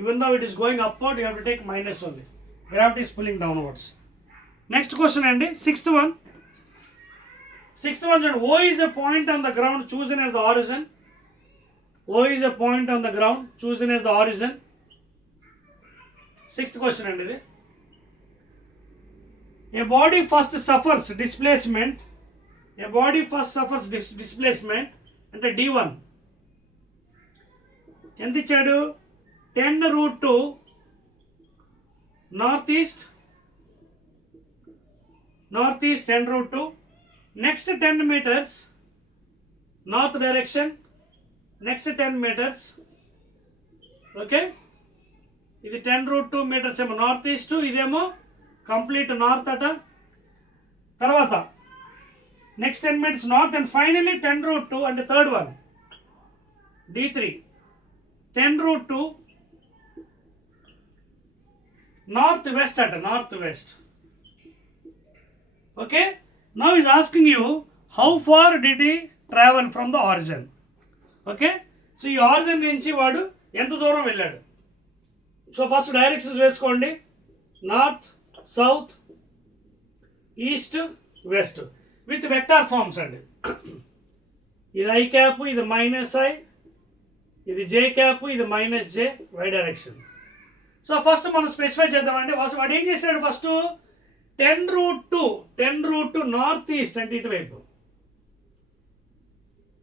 even though it is going upward, you have to take minus only. Gravity is pulling downwards. Next question అండి, 6th one. 6th one చూడండి. O is a point on the ground chosen as the origin. O is a point on the ground chosen as the origin. 6th question అండి ఇది. A body first suffers displacement. A body first suffers displacement అంటే d1 ఎంత ఇచ్చాడు? 10√2 north east 10√2. Next 10 meters north direction, next 10 meters. Okay, ఇది 10√2 meters ఏమో north east, ఇదేమో complete north అట. తర్వాత next 10 meters north, and finally 10√2 అంటే third one d3 10√2 north west అట, north west. Okay, now is asking you how far did he travel from the origin. Okay, so ఈ origin నుంచి వాడు ఎంత దూరం వెళ్ళాడు? సో ఫస్ట్ డైరెక్షన్స్ వేసుకోండి. North, south, east, west with vector forms అండి. ఇది ఐ క్యాప్, ఇది మైనస్ ఐ, ఇది జే క్యాప్, ఇది minus j, y direction. So first మనం స్పెసిఫై చేద్దామండి. వాడు ఏం చేశాడు? ఫస్ట్ 10√2 నార్త్ ఈస్ట్ అంటే ఇటువైపు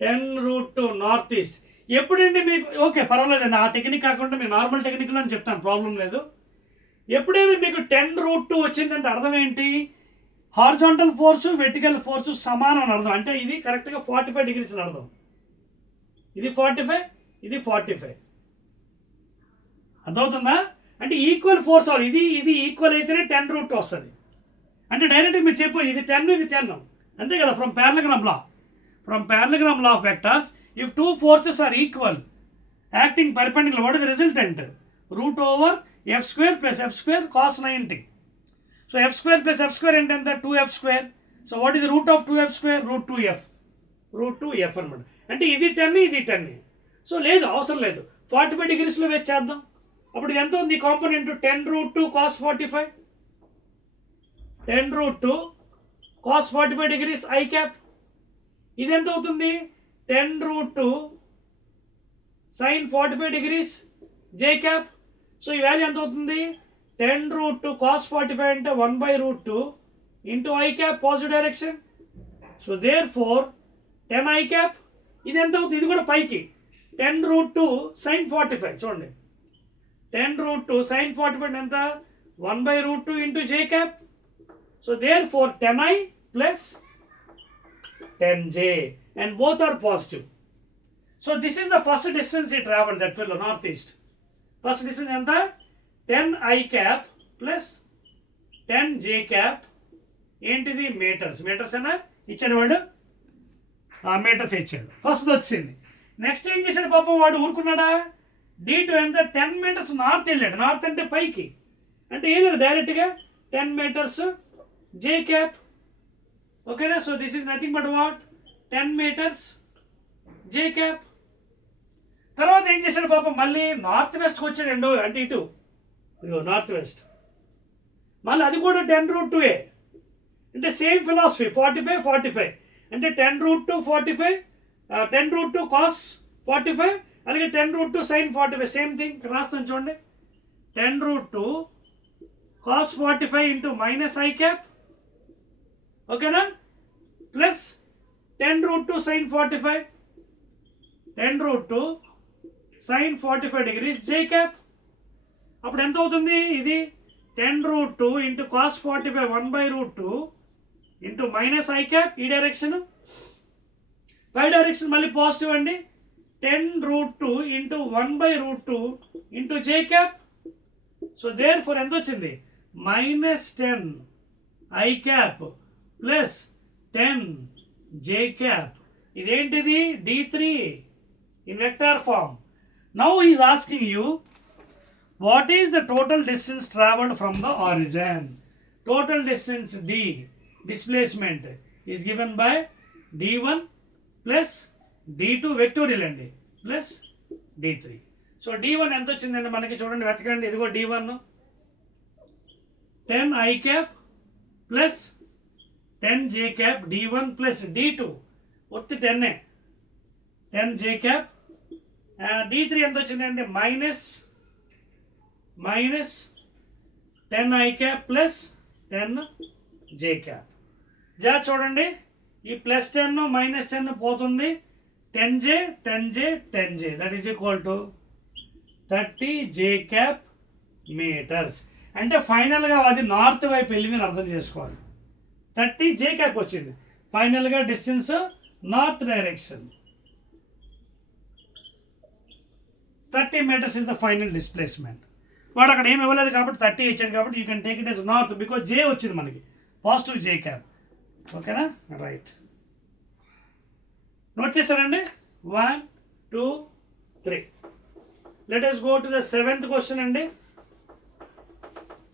10√2 నార్త్ ఈస్ట్. ఎప్పుడండి మీకు ఓకే పర్వాలేదండి, ఆ టెక్నిక్ కాకుండా మీకు నార్మల్ టెక్నిక్లో అని చెప్తాను, ప్రాబ్లం లేదు. ఎప్పుడైనా మీకు 10√2 వచ్చిందంటే అర్థం ఏంటి? హారిజాంటల్ ఫోర్సు వెర్టికల్ ఫోర్సు సమానం అని అర్థం. అంటే ఇది కరెక్ట్గా 45 degrees అని అర్థం. ఇది 45, ఇది 45. అర్థమవుతుందా? అంటే ఈక్వల్ ఫోర్స్ అవ్వాలి. ఇది ఈక్వల్ అయితేనే 10√2 వస్తుంది. అంటే డైరెక్ట్గా మీరు చెప్పాలి ఇది 10, ఇది 10 అంతే కదా. From parallelogram law of vectors, if two forces are equal acting perpendicular, what is the resultant? √f² plus f² cos 90. So f² plus f² అంటే 2f². సో వాట్ ఇది రూట్ ఆఫ్ 2f²? √2f అనమాట. అంటే ఇది 10, ఇది 10. సో లేదు, అవసరం లేదు, 45 degreesలో వేసి చేద్దాం. అప్పుడు ఎంత ఉంది component? 10√2 cos 45, 10√2 cos 45 degrees i cap. ఇది ఎంత అవుతుంది? 10√2 sin 45 degrees j cap. So ఈ వాల్యూ ఎంత అవుతుంది? 10√2 cos 45 అంటే 1/√2 into I cap, positive direction. So therefore 10 I cap. ఇది ఎంత అవుతుంది? ఇది కూడా పైకి 10√2 sin 45. చూడండి, 10√2 sin 45 ఎంత? 1/√2 into J cap. So therefore 10i plus 10j and both are positive. So this is the first distance he traveled, that fellow northeast. First distance enta 10i cap plus 10j cap. ఏంటిది? Metres. Metres అన్నా ఇచ్చాడు వాడు, మీటర్స్ ఇచ్చాడు. ఫస్ట్ వచ్చింది. నెక్స్ట్ ఏం చేశాడు పాపం వాడు? ఊరుకున్నాడా? D2 ఎంత? 10 meters నార్త్ వెళ్ళాడు. నార్త్ అంటే పైకి, అంటే ఏం లేదు, డైరెక్ట్గా 10 meters J cap. ఓకేనా? So this is nothing but what? 10 meters J cap. తర్వాత ఏం చేశాడు పాపం? మళ్ళీ నార్త్ వెస్ట్కి వచ్చాడు. అంటే ఇటు ఇదిగో నార్త్ వెస్ట్. మళ్ళీ అది కూడా 10√2 అంటే సేమ్ ఫిలాసఫీ, 45, 45. అంటే 10√2 10√2 cos 45 అలాగే 10√2 sin 45 సేమ్ థింగ్ రాస్తాను చూడండి. 10√2 cos 45 into minus I cap, ఓకేనా, plus 10√2 sin 45, 10√2 sin 45 degrees j cap. అప్పుడు ఎంత అవుతుంది? ఇది 10√2 into cos 45 1/√2 into minus I cap, ఈ డైరెక్షన్, పై డైరెక్షన్ మళ్ళీ పాజిటివ్ అండి. 10√2 ఇంటూ 1/√2 ఇంటూ జే క్యాప్. సో దేర్ ఫోర్ ఎంత వచ్చింది? -10 I cap plus 10 J cap. ఇదేంటిది? D3 in vector form. Now he is asking you, what is the total distance traveled from the origin? Total distance D, displacement, is given by D1 plus D2 vectorial అండి plus D3. సో D1 ఎంత వచ్చిందండి మనకి? చూడండి, వెతకండి. ఇదిగో D1 10 I cap plus 10 J cap, D1 plus D2 ఒత్తి 10 జే cap. D3 ఎంత వచ్చిందండి? Minus 10 I cap plus 10 J cap. చూడండి, ఈ ప్లస్ 10 మైనస్ 10 పోతుంది. 10J that is equal to 30 J cap metres. అంటే ఫైనల్గా అది నార్త్ వైపు వెళ్ళిందని అర్థం చేసుకోవాలి. 30 జే క్యాప్ వచ్చింది. ఫైనల్గా distance north direction. 30 meters is the final displacement. వాడు అక్కడ ఏమి ఇవ్వలేదు కాబట్టి 30 ఇచ్చాడు కాబట్టి you can take it as north because J వచ్చింది మనకి, పాజిటివ్ జే క్యాప్. ఓకేనా? రైట్, నోట్ చేశారండి. 1 2 3. Let us go to the 7th question అండి.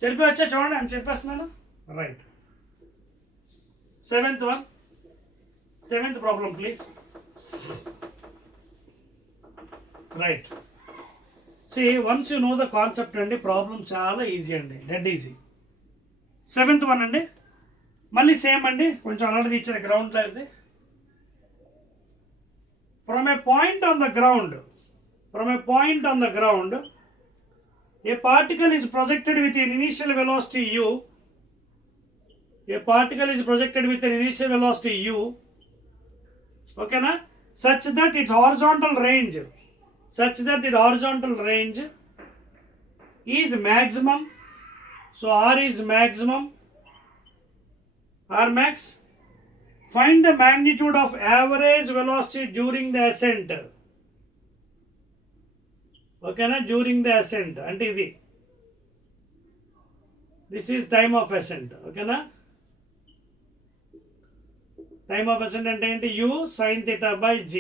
వచ్చా చూడండి, అని చెప్పేస్తున్నాను. Right, 7th problem please. Right, see once you know the concept అండి, ప్రాబ్లం చాలా ఈజీ అండి, డెడ్ ఈజీ. 7th వన్ అండి, మళ్ళీ సేమ్ అండి, కొంచెం అలాంటిది ఇచ్చారు గ్రౌండ్లో. ఇది from a point on the ground, a particle is projected with an initial velocity u. Okay na? Such that its horizontal range is maximum. So r is maximum, r max. Find the magnitude of average velocity during the ascent. Okay na? During the ascent అంటే ఇది, this is time of ascent. Okay na? Time of ascent అంటే ఏంటి? u sin theta by g.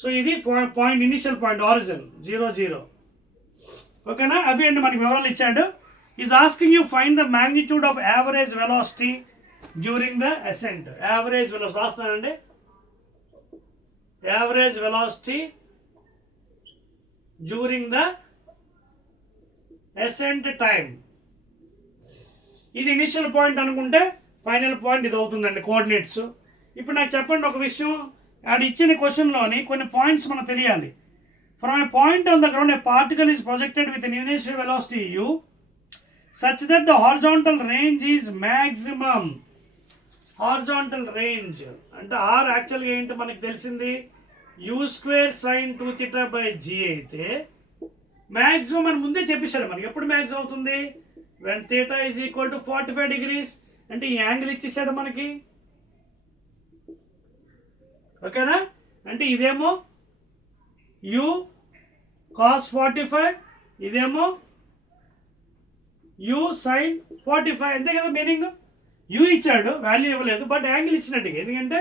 So ఇది point, initial point, origin 0 0. ఓకేనా? అవి అండి మనకి వివరాలు ఇచ్చాడు. Is asking you find the magnitude of average velocity during the ascent. Average velocity రాస్తున్నానండి. Average velocity during the ascent time. ఇది ఇనిషియల్ పాయింట్ అనుకుంటే ఫైనల్ పాయింట్ ఇది అవుతుందండి, కోఆర్డినేట్స్. ఇప్పుడు నాకు చెప్పండి ఒక విషయం, అది ఇచ్చిన క్వశ్చన్లోని కొన్ని పాయింట్స్ మనకు తెలియాలి. From a point on the ground a particle is projected with an initial velocity u such that the horizontal range is maximum. Horizontal range అంటే r యాక్చువల్గా ఏంటి మనకి తెలిసింది, u² sin 2θ/g అయితే మ్యాక్సిమం అని ముందే చెప్పేశాడు మనకి. ఎప్పుడు మ్యాక్సిమం అవుతుంది? when θ is equal to 45 degrees. అంటే ఈ యాంగిల్ ఇచ్చేసాడు మనకి. ఓకేనా? అంటే ఇదేమో u cos 45, ఇదేమో u sin 45. అంతే కదా మీనింగ్. u ఇచ్చాడు, వాల్యూ ఇవ్వలేదు, బట్ యాంగిల్ ఇచ్చినట్టుగా. ఎందుకంటే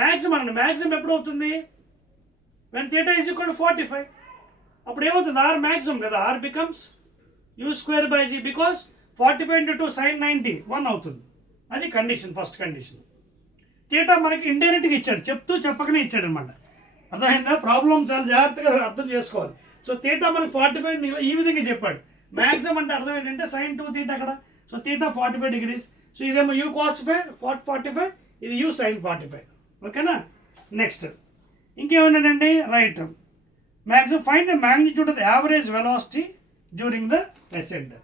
మ్యాక్సిమం అండి. మ్యాక్సిమం ఎప్పుడు అవుతుంది? when θ is equal to 45. అప్పుడు ఏమవుతుంది? r మ్యాక్సిమం కదా, r బికమ్స్ u²/g బికాస్ 45 into 2 sin 90 1 అవుతుంది. అది కండిషన్, ఫస్ట్ కండిషన్. థీటా మనకి ఇండైరెక్ట్గా ఇచ్చాడు, చెప్తూ చెప్పకనే ఇచ్చాడు అనమాట. అర్థమైందా? ప్రాబ్లం చాలా జాగ్రత్తగా అర్థం చేసుకోవాలి. సో థీటా మనకి 45 ఈ విధంగా చెప్పాడు. మ్యాక్సిమం అంటే అర్థం ఏంటంటే sin 2θ అక్కడ. So theta 45 degrees. సో ఇదేమో u cos 45, ఇది u sin 45. ఓకేనా. నెక్స్ట్ ఇంకేమన్నాడండి, right maximum find the magnitude of the average velocity during the ascent.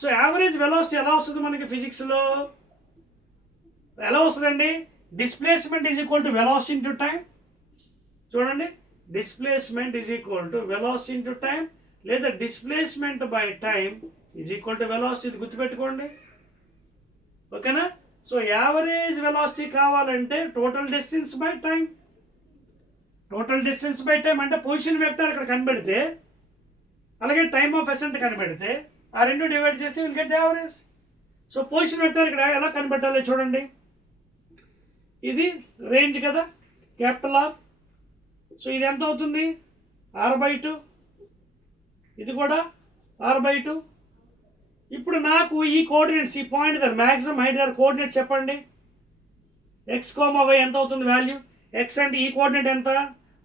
So average velocity ఎలా వస్తుంది మనకి ఫిజిక్స్లో, ఎలా వస్తుందండి, displacement is equal to velocity into time. చూడండి, displacement is equal to velocity into time, లేదా displacement by time is equal to velocity. ఇది గుర్తుపెట్టుకోండి. ఓకేనా. సో యావరేజ్ వెలాసిటీ కావాలంటే total distance by time. Total distance by time అంటే position vector ఇక్కడ కనబెడితే, అలాగే టైమ్ ఆఫ్ అసెంట్ కనబెడితే, ఆ రెండు డివైడ్ చేస్తే will get average. So position vector ఇక్కడ ఎలా కనబెట్టాలి చూడండి. ఇది రేంజ్ కదా, క్యాపిటల్ ఆర్. సో ఇది ఎంత అవుతుంది, r/2. ఇది కూడా r/2. ఇప్పుడు నాకు ఈ కోఆర్డినేట్స్, ఈ పాయింట్ దగ్గర మ్యాక్సిమం హైట్ దగ్గర కోఆర్డినేట్ చెప్పండి. x, y ఎంత అవుతుంది వాల్యూ. x అంటే ఈ కోఆర్డినేట్ ఎంత,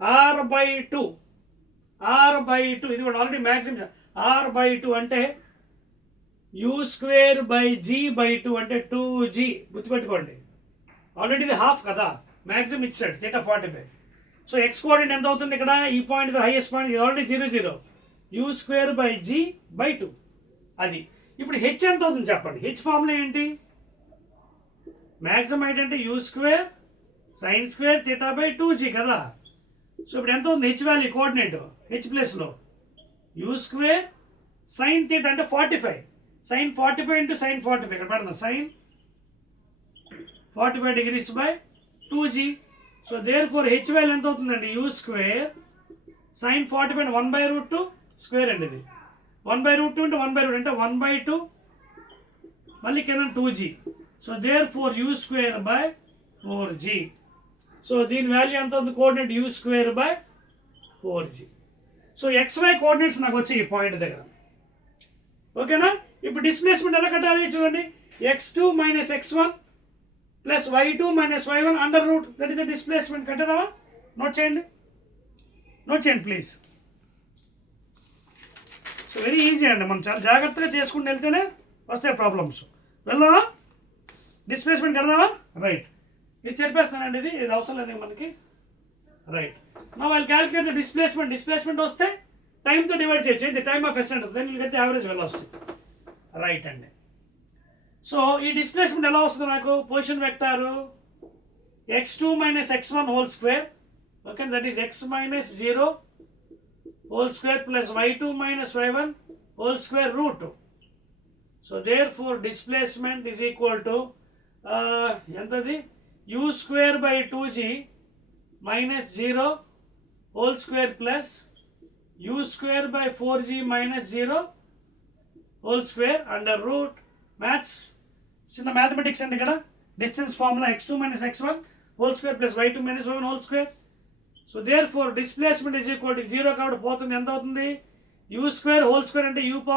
r/2. r/2 ఇది కూడా ఆల్రెడీ మ్యాక్సిమం. r/2 అంటే u²/g/2 అంటే 2g. గుర్తుపెట్టుకోండి, ఆల్రెడీ ఇది హాఫ్ కదా, మ్యాక్సిమం ఇచ్చాడు θ 45. సో ఎక్స్ కోఆర్డినేట్ ఎంత అవుతుంది ఇక్కడ, ఈ పాయింట్ హైయెస్ట్ పాయింట్, ఇది ఆల్రెడీ 0 0, u²/g/2 అది. ఇప్పుడు హెచ్ ఎంత అవుతుంది చెప్పండి. హెచ్ ఫార్ములా ఏంటి, మ్యాక్సిమం హైట్ అంటే u² sin² θ/2g కదా. సో ఇప్పుడు ఎంత ఉంది హెచ్ వాల్యూ, కోఆర్డినేట్ హెచ్ ప్లేస్లో u² sin θ అంటే 45, sin 45 ఇంటూ sin 45 ఇక్కడ పెడదాం, sin 45 degrees by 2g. So therefore H value ఎంత అవుతుందండి, u² sin 45 1/√2 స్క్వేర్ అండి. ఇది 1/√2 అంటే 1/2 అంటే 1/2 మళ్ళీ కింద 2g. So therefore u²/4g. సో దీని వాల్యూ ఎంత ఉంది, coordinate u²/4g. So xy coordinates నాకు వచ్చి ఈ పాయింట్ దగ్గర. ఓకేనా. ఇప్పుడు డిస్ప్లేస్మెంట్ ఎలా కట్టాలి చూడండి, x2 - x1 plus y2 - y1 under root, that is the displacement. కట్టేదామా, నోట్ చేయండి, నోట్ చేయండి ప్లీజ్. సో వెరీ ఈజీ అండి, మనం చాలా జాగ్రత్తగా చేసుకుంటూ వెళ్తేనే వస్తాయి ప్రాబ్లమ్స్. వెళ్దామా, డిస్ప్లేస్మెంట్ కడదామా. రైట్, ఇది చెప్పేస్తానండి, ఇది అవసరం లేదు మనకి. రైట్, నా వాళ్ళు క్యాలిక్యులేట్ ద డిస్ప్లేస్మెంట్. డిస్ప్లేస్మెంట్ వస్తే టైంతో డివైడ్ చేయొచ్చు, ఇది time of ascent, then will get the average velocity. Right అండి. సో ఈ డిస్ప్లేస్మెంట్ ఎలా వస్తుంది నాకు, position vector x2 - x1 whole square. Okay, that is x - 0 whole square plus y2 - y1 whole square root. So therefore displacement is equal to ఎంతది, u²/2g - 0 whole square plus u²/4g - 0 whole square under root. Maths చిన్న mathematics అండి ఇక్కడ. Distance formula x2 - x1 whole square plus y2 - y1 whole square. So therefore displacement is equal to 0 కాబట్టి పోతుంది, ఎంత అవుతుంది, u² whole square అంటే u⁴/2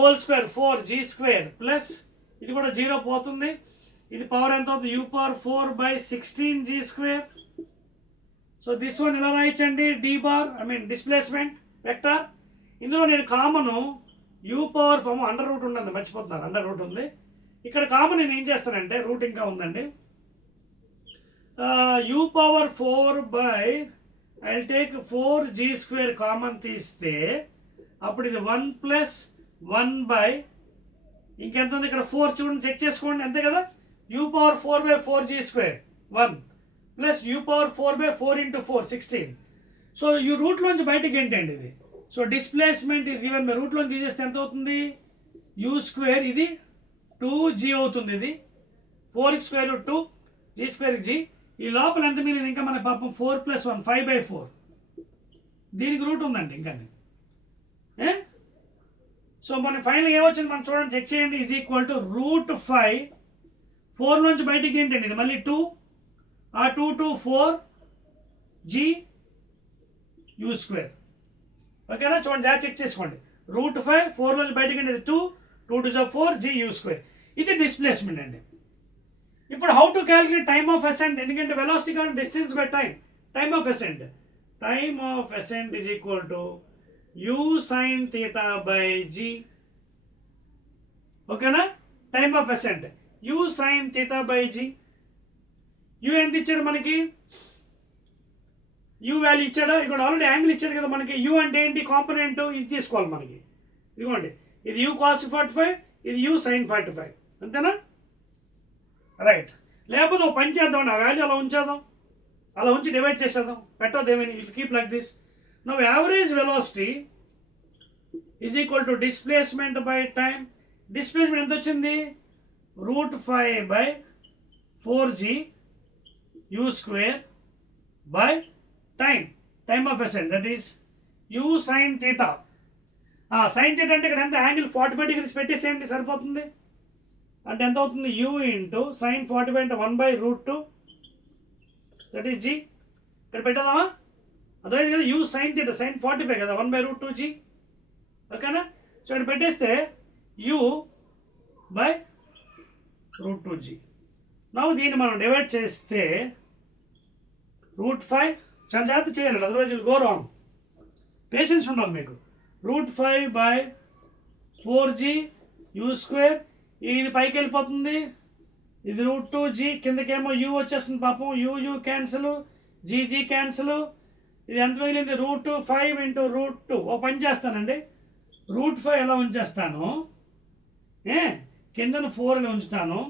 whole square 4g² plus ఇది కూడా 0 పోతుంది, ఇది పవర్ ఎంత అవుతుంది, u⁴/16g². సో దిస్ వన్ ఇలా రాయించండి, d బార్ డిస్ప్లేస్మెంట్ వెక్టర్. ఇందులో నేను కామను u⁴ అండర్ రూట్ ఉండదు, మర్చిపోతున్నాను, అండర్ రూట్ ఉంది ఇక్కడ. కామన్ నేను ఏం చేస్తానంటే, రూట్ ఇంకా ఉందండి, u⁴/ I will take 4g² common తీస్తే అప్పుడు ఇది 1 + 1/ ఇంకెంత ఉంది ఇక్కడ 4, చూడండి చెక్ చేసుకోండి, అంతే కదా. u⁴/4g² 1 ప్లస్ u⁴/4 × 4 16. సో ఈ రూట్లోంచి బయటకి ఏంటండి ఇది. So displacement is given by రూట్లో తీసేస్తే ఎంత అవుతుంది, u² ఇది 2g అవుతుంది, ఇది 4 √2 g²g. ఈ లోపల ఎంత మిగిలింది ఇంకా మన పాపం 4 + 1 5/4. దీనికి రూట్ ఉందండి ఇంకా. సో మన ఫైనల్ ఏమొచ్చింది మనం చూడండి, చెక్ చేయండి, ఈజ్ ఈక్వల్ టు √5. 4 నుంచి బయటికి ఏంటండి ఇది మళ్ళీ 2, ఆ 2 2 4g u². ఓకేనా, చూడండి జాగ్రత్త చెక్ చేసుకోండి. √5 4 నుంచి బయటికి ఏంటి 2, 2 2 4g u². ఇది డిస్ప్లేస్మెంట్ అండి. ఇప్పుడు how to calculate time of ascent, ఎందుకంటే వెలాసిటీ కానీ distance by time. Time of ascent is equal to u sin θ/g. ఓకేనా, time of ascent. U sine theta by g. U ఎంత ఇచ్చాడు మనకి, you value ఇచ్చాడా, ఇక్కడ ఆల్రెడీ యాంగిల్ ఇచ్చాడు కదా మనకి. యూ అంటే ఏంటి, కాంపోనెంట్ ఇది తీసుకోవాలి మనకి. ఇదిగోండి, ఇది యూ కాస్ 45, ఇది యూ సైన్ 45, అంతేనా? రైట్. లేకపోతే ఒక పని చేద్దామండి, ఆ వాల్యూ అలా ఉంచేద్దాం, అలా ఉంచి డివైడ్ చేసేద్దాం, పెట్టద్దు ఏమైనా, will keep like this. Now average velocity is equal to displacement by time. Displacement ఎంత వచ్చింది, √5/4g u square by time of ascent, that is u sin theta. Sin theta అంటే ఇక్కడ ఎంత, యాంగిల్ 45 degrees పెట్టేసేయండి సరిపోతుంది. అంటే ఎంత అవుతుంది, u ఇంటూ sin 45 అంటే 1/√2, దట్ ఈస్ g. ఇక్కడ పెట్టేద్దామా, అర్థమైంది కదా, u sin theta, sin 45 కదా, 1/√2g, ఓకేనా? సో ఇక్కడ పెట్టేస్తే u/√2g. నౌ దీన్ని మనం డివైడ్ చేస్తే √5, చాలా జాగ్రత్త చేయాలి, otherwise will go wrong. Patience ఉండాలి మీకు. √5/4g u², ఇది పైకి వెళ్ళిపోతుంది, ఇది √2g, కిందకేమో u వచ్చేస్తుంది పాపం, యూ క్యాన్సిల్, జీజీ క్యాన్సిల్, ఇది ఎంత మిగిలింది, √5 ఇంటూ √2. ఓ పని చేస్తానండి, √5 ఎలా ఉంచేస్తాను, కిందన 4 ఉంచుతాను.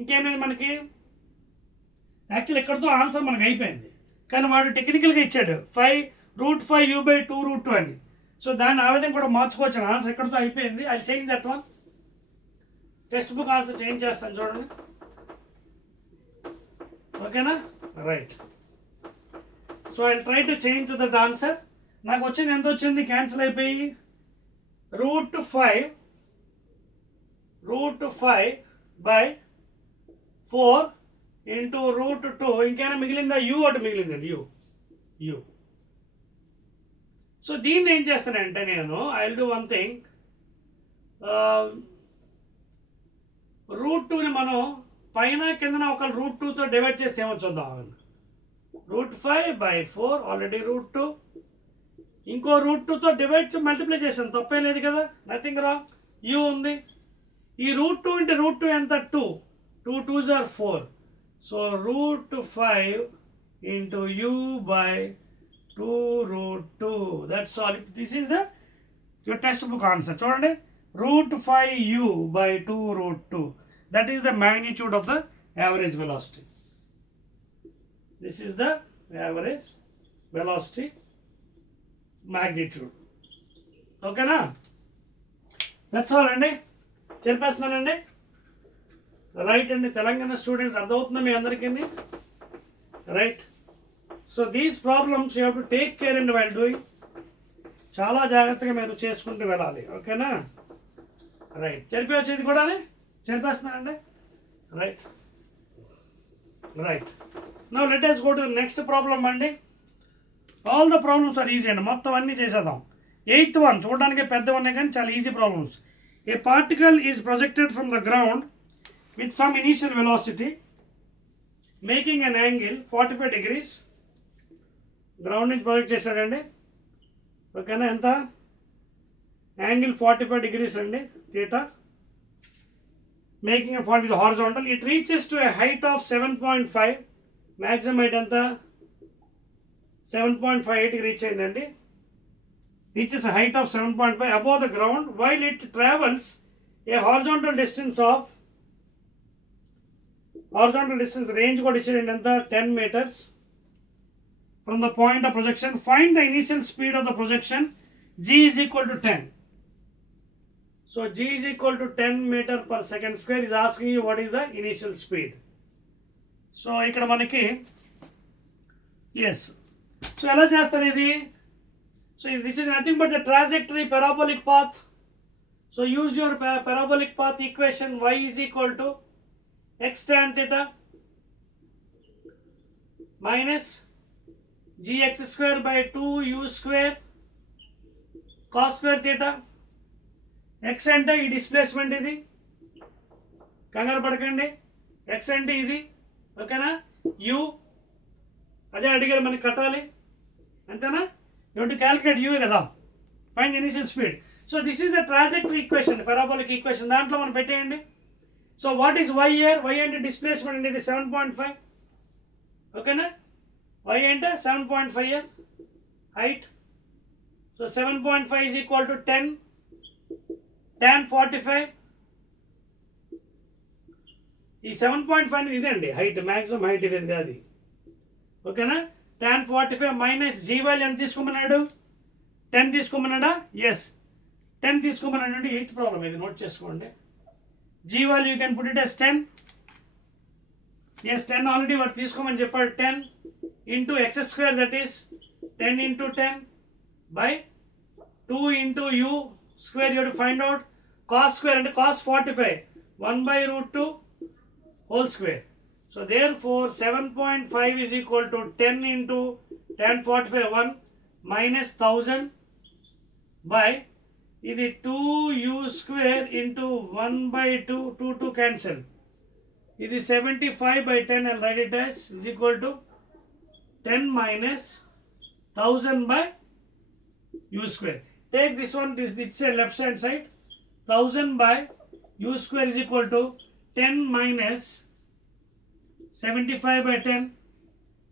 ఇంకేమైంది మనకి, యాక్చువల్ ఎక్కడితో ఆన్సర్ మనకు అయిపోయింది, కానీ వాడు టెక్నికల్గా ఇచ్చాడు √5u/2√2 అని. సో దాన్ని ఆ విధంగా కూడా మార్చుకోవచ్చు, ఆన్సర్ ఎక్కడితో అయిపోయింది. అది change that one, text book answer change చేస్తాను చూడండి, ఓకేనా? Right. So I try to change to that answer. నాకు వచ్చింది ఎంత వచ్చింది, క్యాన్సిల్ అయిపోయి √5/4 ఇంటూ √2. ఇంకైనా మిగిలిందా, యూ ఒకటి మిగిలిందండి, యూ. సో దీన్ని ఏం చేస్తానంటే నేను, I will do one thing, √2ని మనం పైన కిందన ఒక √2తో డివైడ్ చేస్తే ఏమో చూద్దాం. √5/4 ఆల్రెడీ √2, ఇంకో √2తో డివైడ్ మల్టిప్లై చేసాను, తప్పే లేదు కదా, నథింగ్ రాంగ్. యూ ఉంది, ఈ √2 ఇంటూ √2 ఎంత, 2 2s are 4. సో √5 into u/2√2, that's all. This is the your text book answer. చూడండి, √5u/2√2, that is the magnitude of the average velocity. This is the average velocity magnitude. ఓకేనా? That's all అండి, చెప్పేస్తున్నానండి. Right అండి, Telangana students అర్థమవుతుందా మీ అందరికీ? Right. So these problems you have to take care and while doing, చాలా జాగ్రత్తగా మీరు చేసుకుంటూ వెళ్ళాలి, ఓకేనా? రైట్. వచ్చేది కూడా చెప్పేస్తున్నానండి. Right. Now let us go to the next problem అండి. All the problems are easy అండి, మొత్తం అన్నీ చేసేద్దాం. 8th one చూడడానికి పెద్ద ఉన్నాయి కానీ చాలా easy problems. A particle is projected from the ground with some initial velocity making an angle 45 degrees. Ground నుంచి ప్రొజెక్ట్ చేశాడండి, ఓకేనా? ఎంత యాంగిల్ 45 degrees అండి, theta, making 40 with horizontal. It reaches to a height of 7.5, maximum height ఎంత, 7.58 రీచ్ అయిందండి. reaches a height of 7.5 above the ground while it travels a horizontal distance range కూడా ఇచ్చాడండి ఎంత, 10 meters from the point of projection. Find the initial speed of the projection. G is equal to 10. So G is equal to 10 meter per second square is asking you what is the initial speed. So ఇక్కడ మనకి yes. So ఎలా చేస్తారు ఇది? So this is nothing but the trajectory parabolic path. So use your parabolic path equation. Y is equal to x tan theta minus gx square by 2u square cos square theta. x అంటే ఈ డిస్ప్లేస్మెంట్, ఇది కంగారు పడకండి, x అంటే ఇది, ఓకేనా? u అదే అడిగాడు మనకి కట్టాలి, అంతేనా? యూ టు క్యాలిక్యులేట్ u కదా, find initial speed. So this is the trajectory equation, parabolic equation. దాంట్లో మనం పెట్టేయండి so what is y here? Y అంటే డిస్ప్లేస్మెంట్ అండి, ఇది 7.5. ఓకేనా? వై అంటే 7.5 here height. So 7.5 is equal to 10 tan 45. ఈ 7.5 అనేది ఇదండి హైట్, మ్యాక్సిమం హైట్ ఇది అది. ఓకేనా? tan 45 మైనస్ జీ వాల్యూ ఎంత తీసుకోమన్నాడు? 10 తీసుకోమన్నాడా? ఎస్, 10 తీసుకోమన్నాడు. 8th ప్రాబ్లం ఇది, నోట్ చేసుకోండి. G value you can put it as 10. Yes, 10 already వాడు తీసుకోమని చెప్పాడు. 10 into x square, that is 10 into 10 by 2 into u square. U to find out cos square అంటే cos 45, 1/√2 whole square. So therefore 7.5 is equal to 10 into tan 45, 1 minus 1000 by ఇది 2u square into 1/2, 2 cancel. ఇది 75/10 and write it as is equal to 10 minus 1000 by u square. Take this one, this left hand side. 1000 by u square is equal to 10 minus 75/10.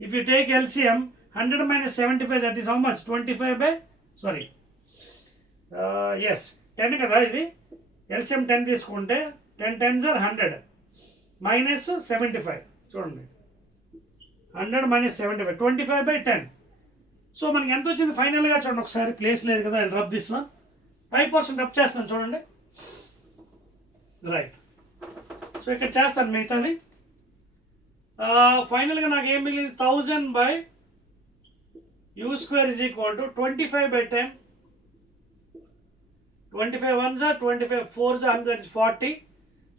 If you take LCM, 100 minus 75, that is how much? 25 by, sorry, yes, 10 కదా ఇది. LCM 10 తీసుకుంటే 10 10s are 100 minus 75. చూడండి, 100 minus 75, 25/10. సో మనకి ఎంత వచ్చింది ఫైనల్గా? చూడండి ఒకసారి, ప్లేస్ లేదు కదా, రబ్ దిస్ వన్. 5% రబ్ చేస్తాను చూడండి. రైట్, సో ఇక్కడ చేస్తాను మిగతాది. ఫైనల్గా నాకు ఏం మిగిలింది? 1000 by u square is equal to 25/10. 25 1s are 25, 4s are 100, that is 40.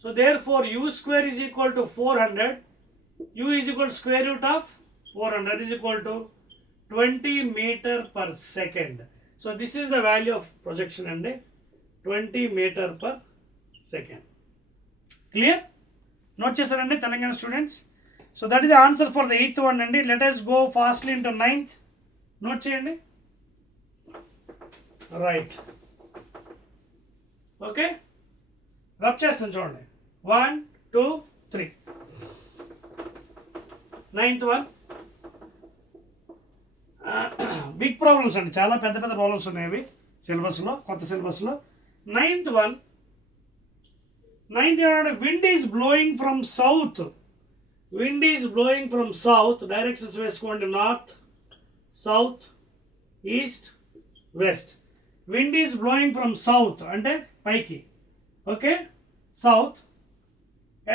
So therefore u square is equal to 400. U is equal to square root of 400 is equal to 20 meter per second. So this is the value of projection and 20 meter per second. Clear? Note చేస్తారండి Telangana students. So that is the answer for the 8th one అండి. Let us go fastly into 9th. Note చేయండి. Right, okay, rub చేస్తాను చూడండి. 1 2 3. 9th one big problems అండి, చాలా పెద్ద పెద్ద ప్రాబ్లమ్స్ ఉన్నాయి సిలబస్లో, కొత్త సిలబస్లో. 9th one, 9th ఏమన్నా, wind is blowing from south. Wind is blowing from south. Directions వేసుకోండి, north, south, east, west. Wind is blowing from south అంటే పైకి, okay, south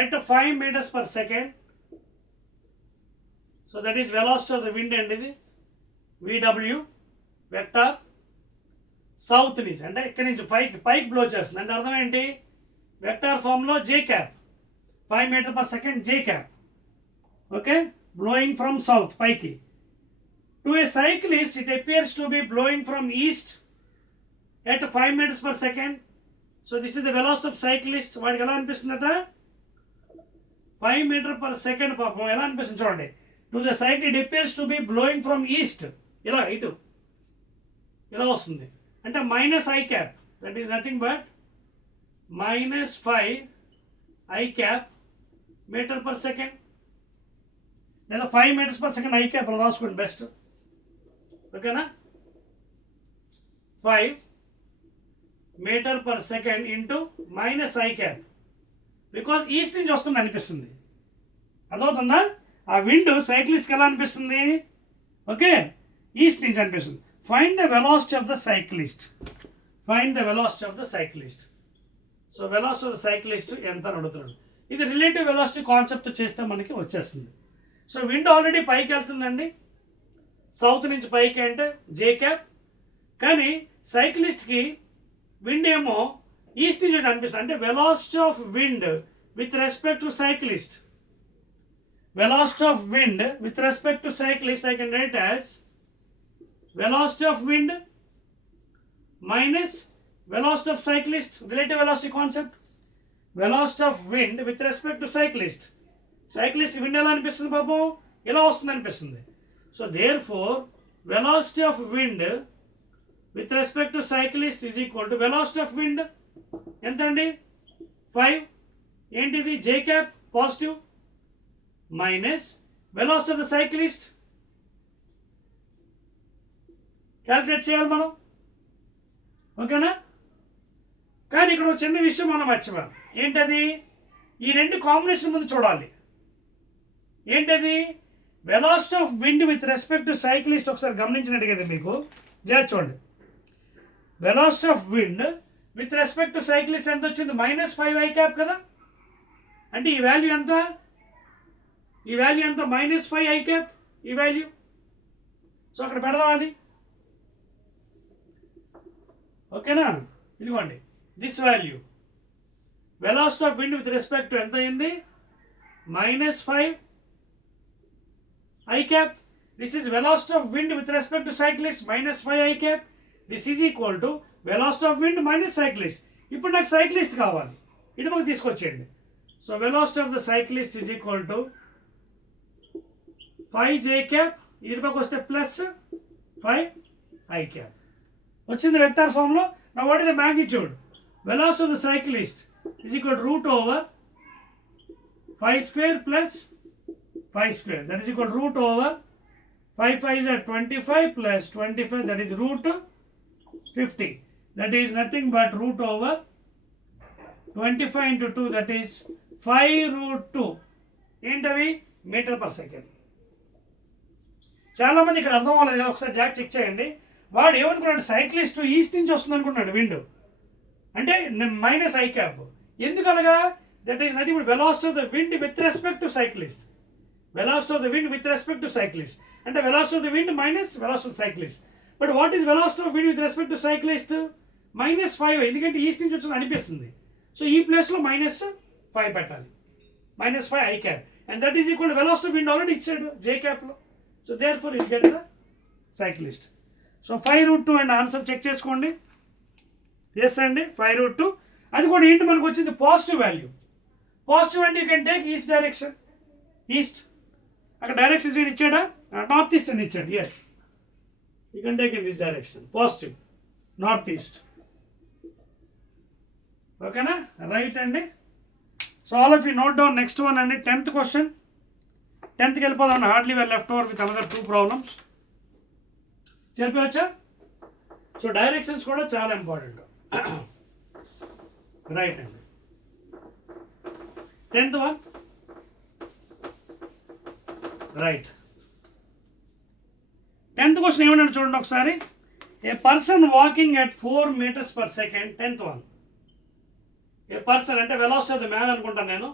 at 5 meters per second. So that is velocity of the wind and ఇది VW vector. South నుంచి అంటే ఇక్కడి నుంచి పైకి బ్లో చేస్తుంది అంటే అర్థం ఏంటి? వెక్టార్ ఫామ్లో J cap, 5 meter per second J cap, okay, blowing from south పైకి. To a cyclist it appears to be blowing from east at 5 meters per second. So this is the velocity of cyclist. వాడికి ఎలా అనిపిస్తుందట? 5 meter per second. పాపం ఎలా అనిపిస్తుంది చూడండి. To the cycle it appears to be blowing from east, ఇలా ఇటు ఇలా వస్తుంది అంటే minus I cap, that is nothing but -5 i cap metre per second, లేదా 5 meters per second i cap అలా రాసుకోండి బెస్ట్, ఓకేనా. 5 meter per second into minus I cap, because east నుంచి వస్తుంది అనిపిస్తుంది. అర్థమవుతుందా? ఆ విండ్ సైక్లిస్ట్కి ఎలా అనిపిస్తుంది? ఓకే, ఈస్ట్ నుంచి అనిపిస్తుంది. Find the velocity of the cyclist. Find the velocity of the cyclist. So velocity of the cyclist ఎంత అని అడుగుతున్నాడు. ఇది రిలేటివ్ వెలాసిటీ కాన్సెప్ట్ చేస్తే మనకి వచ్చేస్తుంది. సో విండ్ ఆల్రెడీ పైకి వెళ్తుందండి, సౌత్ నుంచి పైకి అంటే జే క్యాప్, కానీ సైక్లిస్ట్కి విండ్ ఏమో ఈస్ట్ నుంచి అనిపిస్తుంది అంటే velocity of wind with respect to cyclist. Velocity of wind with respect to cyclist I can write as velocity of wind minus velocity of cyclist, relative velocity concept. Velocity of wind with respect to cyclist. Cyclist wind ఎలా అనిపిస్తుంది పాపం? ఇలా వస్తుంది అనిపిస్తుంది. So therefore velocity of wind with respect to cyclist is equal to velocity of wind ఎంత అండి? 5 ఏంటిది J cap positive minus velocity of the cyclist calculate చేయాలి మనం, ఓకేనా. కానీ ఇక్కడ ఒక చిన్న విషయం మనం మర్చిపోయాం. ఏంటది? ఈ రెండు కాంబినేషన్ ముందు చూడాలి. ఏంటది? Velocity of wind with respect to cyclist ఒకసారి గమనించినట్టుగా మీకు చూడండి. Velocity of wind with respect to cyclist ఎంత వచ్చింది? -5 I క్యాప్ కదా. అంటే ఈ వాల్యూ ఎంత? ఈ వాల్యూ ఎంత? -5 I క్యాప్ ఈ వాల్యూ. సో అక్కడ పెడదాం అది, ఓకేనా. ఇదిగోండి this value velocity of wind with respect to ఎంత అయింది? -5 I cap. This is velocity of wind with respect to cyclist -5 I cap. This is equal to velocity of wind minus cyclist. ఇప్పుడు నాకు cyclist కావాలి, ఇటు మాకు తీసుకొచ్చేయండి. So velocity of the cyclist is equal to 5 J cap, ఇటు పక్క వస్తే +5 I cap వచ్చింది వెక్టర్ ఫామ్లో. నా what is the magnitude? Velocity of the cyclist is equal to √5² + 5², that is equal √5 5 is 25 plus 25, that is √50, that is nothing but √25 into 2, that is 5√2. ఏంటవి? Metre per second. చాలా మంది ఇక్కడ అర్థం అవ్వలేదు, ఒకసారి జాక్ చెక్ చేయండి. వాడు ఏమనుకున్నాడు? సైక్లిస్ట్ ఈస్ట్ నుంచి వస్తుంది అనుకున్నాడు విండ్, అంటే -I క్యాప్. ఎందుకు అలాగా? That is nothing but velocity of the wind with respect to cyclist. Velocity of the wind with respect to cyclist అంటే velocity of the wind minus velocity of cyclist. But what is velocity of wind with respect to cyclist? -5, ఎందుకంటే ఈస్ట్ నుంచి వచ్చింది అనిపిస్తుంది. సో ఈ ప్లేస్లో -5 పెట్టాలి, -5 I cap, and that is equal velocity of wind already ఇచ్చాడు J క్యాప్లో. So therefore it get the cyclist. So 5√2 and answer check చేసుకోండి. ఎస్ అండి 5√2. అది కూడా ఏంటి మనకు వచ్చింది? Positive value. పాజిటివ్ అంటే you can take east direction, east. అక్కడ డైరెక్షన్ సైడ్ ఇచ్చాడా? నార్త్ ఈస్ట్ అని ఇచ్చాడు. Yes, you can take in this direction, positive north east. ఓకేనా? రైట్ అండి. So all of you note down next one అండి. 10th question. 10th వెళ్ళిపోదాం. Hardly where left over with another 2 problems. చెప్పవచ్చా? So directions కూడా చాలా important. Right అండి. 10th one. Right. 10th question ఏమన్నాడు చూడండి ఒకసారి. A person walking at 4 meters per second. 10th one. A person అంటే వెలాసిటీ ఆఫ్ ద మ్యాన్ అనుకుంటాను నేను.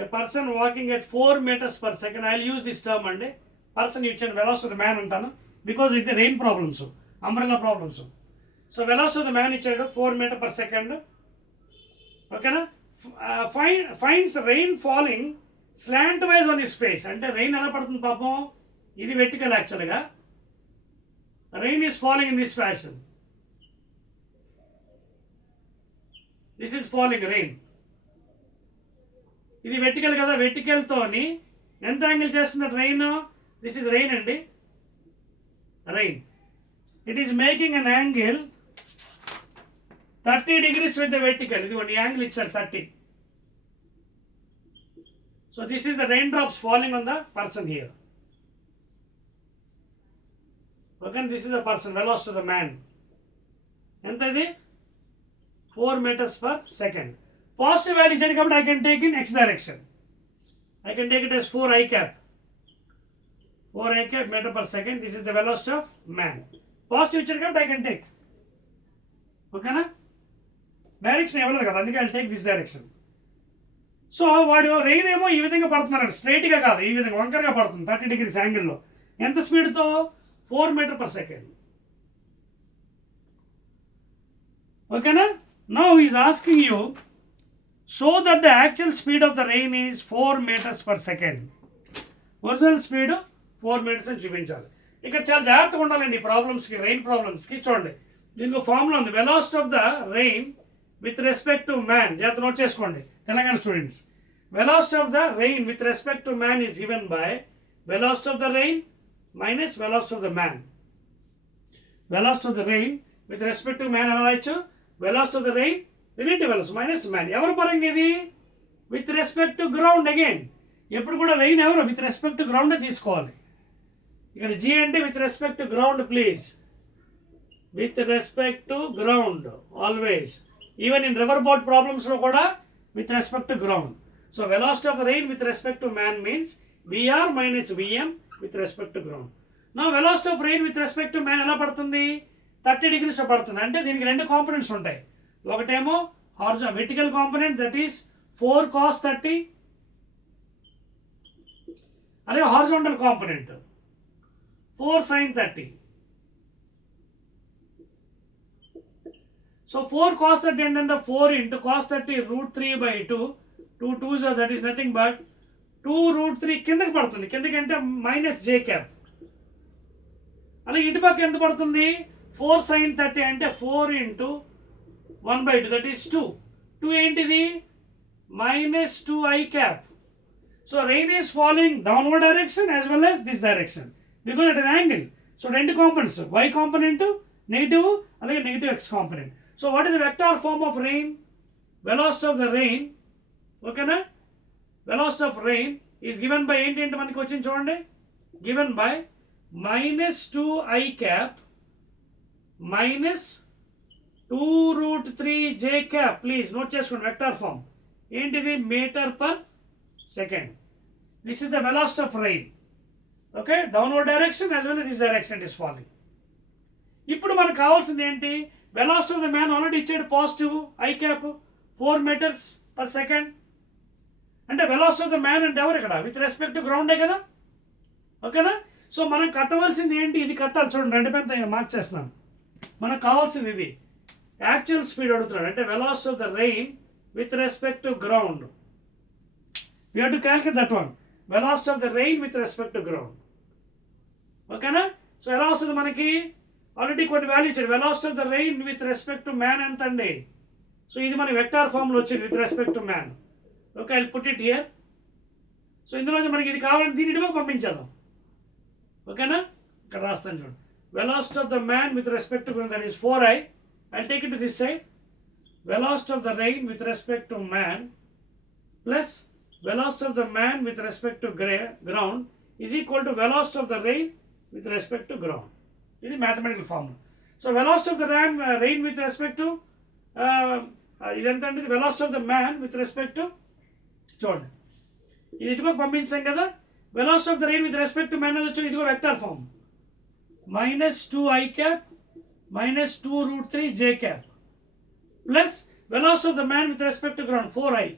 A person walking at 4 meters per second. I will use this term అండి. Person ఇచ్చాను, velocity of the man అంటాను, because ఇది rain problems, umbrella problems. So velocity of the man ఇచ్చాడు 4 meters per second. ఓకేనా? Finds rain falling slant wise on his face. అంటే రెయిన్ ఎలా పడుతుంది పాపం? ఇది వెర్టికల్ యాక్చువల్గా. Rain is falling in this fashion. This is falling rain. ఇది వెర్టికల్ కదా, వెర్టికల్తోని ఎంత యాంగిల్ చేస్తుంది రెయిన్? దిస్ ఈజ్ రెయిన్ అండి, rain. It is making an angle 30 degrees with the vertical. ఇదిగోండి యాంగిల్ ఇచ్చారు 30. So this is the rain drops falling on the person here. Okay, this is the person. Velocity of the man ఎంత? ఇది 4 meters per second. Positive value ఇచ్చాడు కాబట్టి I can take in x direction. I can take it as 4 I cap. 4 I cap meter per second. This is the velocity of man. Positive ఇచ్చాడు కాబట్టి I can take. ఓకేనా? డైరెక్షన్ ఇవ్వలేదు కదా, అందుకే I take this direction. So వాడు రెయిన్ ఏమో ఈ విధంగా పడుతున్నాడు, స్ట్రైట్గా కాదు, ఈ విధంగా వంకరగా పడుతుంది 30 degrees యాంగిల్లో. ఎంత స్పీడ్తో? 4 meters per second. ఓకేనా? Now is asking you so that the actual speed of the rain is 4 meters per second. Original speed 4 meters అని చూపించాలి. ఇక్కడ చాలా జాగ్రత్తగా ఉండాలండి ఈ ప్రాబ్లమ్స్కి, రెయిన్ ప్రాబ్లమ్స్కి. చూడండి దీనికి ఫార్ములా ఉంది. Velocity of the rain with respect to man. జాగ్రత్త నోట్ చేసుకోండి Telangana students. Velocity of the rain with respect to man is given by velocity of the rain minus velocity of the man. Velocity of the rain with respect to man ఎలా రాయొచ్చు? velocity of the rain relative velocity minus man. ఎవరి పరంగా ఇది? With respect to ground. Again ఎప్పుడు కూడా రెయిన్ ఎవరు? With respect to గ్రౌండే తీసుకోవాలి. ఇక్కడ జీ అంటే with respect to ground please, with respect to ground always. Even in river boat ప్రాబ్లమ్స్లో కూడా with respect to ground. So velocity of the rain with respect to man means VR minus VM with respect to ground. నా velocity of rain with respect to man ఎలా పడుతుంది? 30 degrees పడుతుంది. అంటే దీనికి రెండు కాంపోనెంట్స్ ఉంటాయి. ఒకటేమో వెర్టికల్ కాంపోనెంట్ దట్ ఈస్ 4 cos 30, అలాగే హారిజాంటల్ కాంపోనెంట్ 4 sin 30. So 4 cos 30 and then the 4 into cos 30 root 3 by 2. 2 2s are that is nothing but 2 root 3 కిందకి పడుతుంది. కిందకి అంటే మైనస్ జే క్యాప్. అలాగే ఇటుపక్క ఎంత పడుతుంది? 4 sin 30 అంటే 4 into 1 by 2 that is 2. 2 ఏంటిది? minus 2i cap. So rain is falling downward direction as well as this direction because at an angle. So రెండు components, y component negative అలాగే negative x component. So what is the vector form of rain? Velocity of the rain, okay na? Velocity of rain is given by ఏంటి మనకి వచ్చింది చూడండి, given by minus 2i cap minus 2 root 3 j cap. Please note చేసుకోండి vector form ఏంటిది? Meter per second. This is the velocity of rain. Okay, downward direction as well this direction is falling. ఇప్పుడు మనకు కావాల్సింది ఏంటి? Velocity of the man already ఇచ్చాడు positive I cap 4 meters per second. అంటే velocity of the man అంటే ఎవరు ఇక్కడ? With respect to గ్రౌండే కదా, ఓకేనా? సో మనం కట్టవలసింది ఏంటి? ఇది కట్టాలి చూడండి, రెండు పెద్ద మార్క్ చేస్తున్నాను. మనకు కావాల్సింది ఇది. యాక్చువల్ స్పీడ్ అడుగుతున్నాడు అంటే velocity of the rain with respect to ground. We have to calculate that one. Velocity of the rain with respect to ground. Okay na? So ఎలా వస్తుంది మనకి? ఆల్రెడీ కొన్ని వాల్యూ ఇచ్చాడు. Velocity of the rain with respect to man ఎంత అండి? సో ఇది మన వెక్టార్ ఫామ్లో వచ్చింది with respect to man. Okay, I put it here. So ఇందులో మనకి ఇది కావాలంటే దీని ఇటువైపు పంపించేద్దాం. ఓకేనా? ఇక్కడ రాస్తాను చూడండి. Velocity of the man with respect to ground that is 4i. I take it to this side. Velocity of the rain with respect to man plus velocity of the man with respect to ground is equal to velocity of the rain with respect to ground. This is mathematical formula. So velocity of the rain with respect to ఇదంటే velocity of the man with respect to చూడండి, ఇది ఇటుపక్క పంపించాం కదా. velocity of the rain with respect to man అనేది వచ్చి ఇదిగో vector form minus 2i cap minus 2 root 3 j cap plus velocity of the man with respect to ground 4i.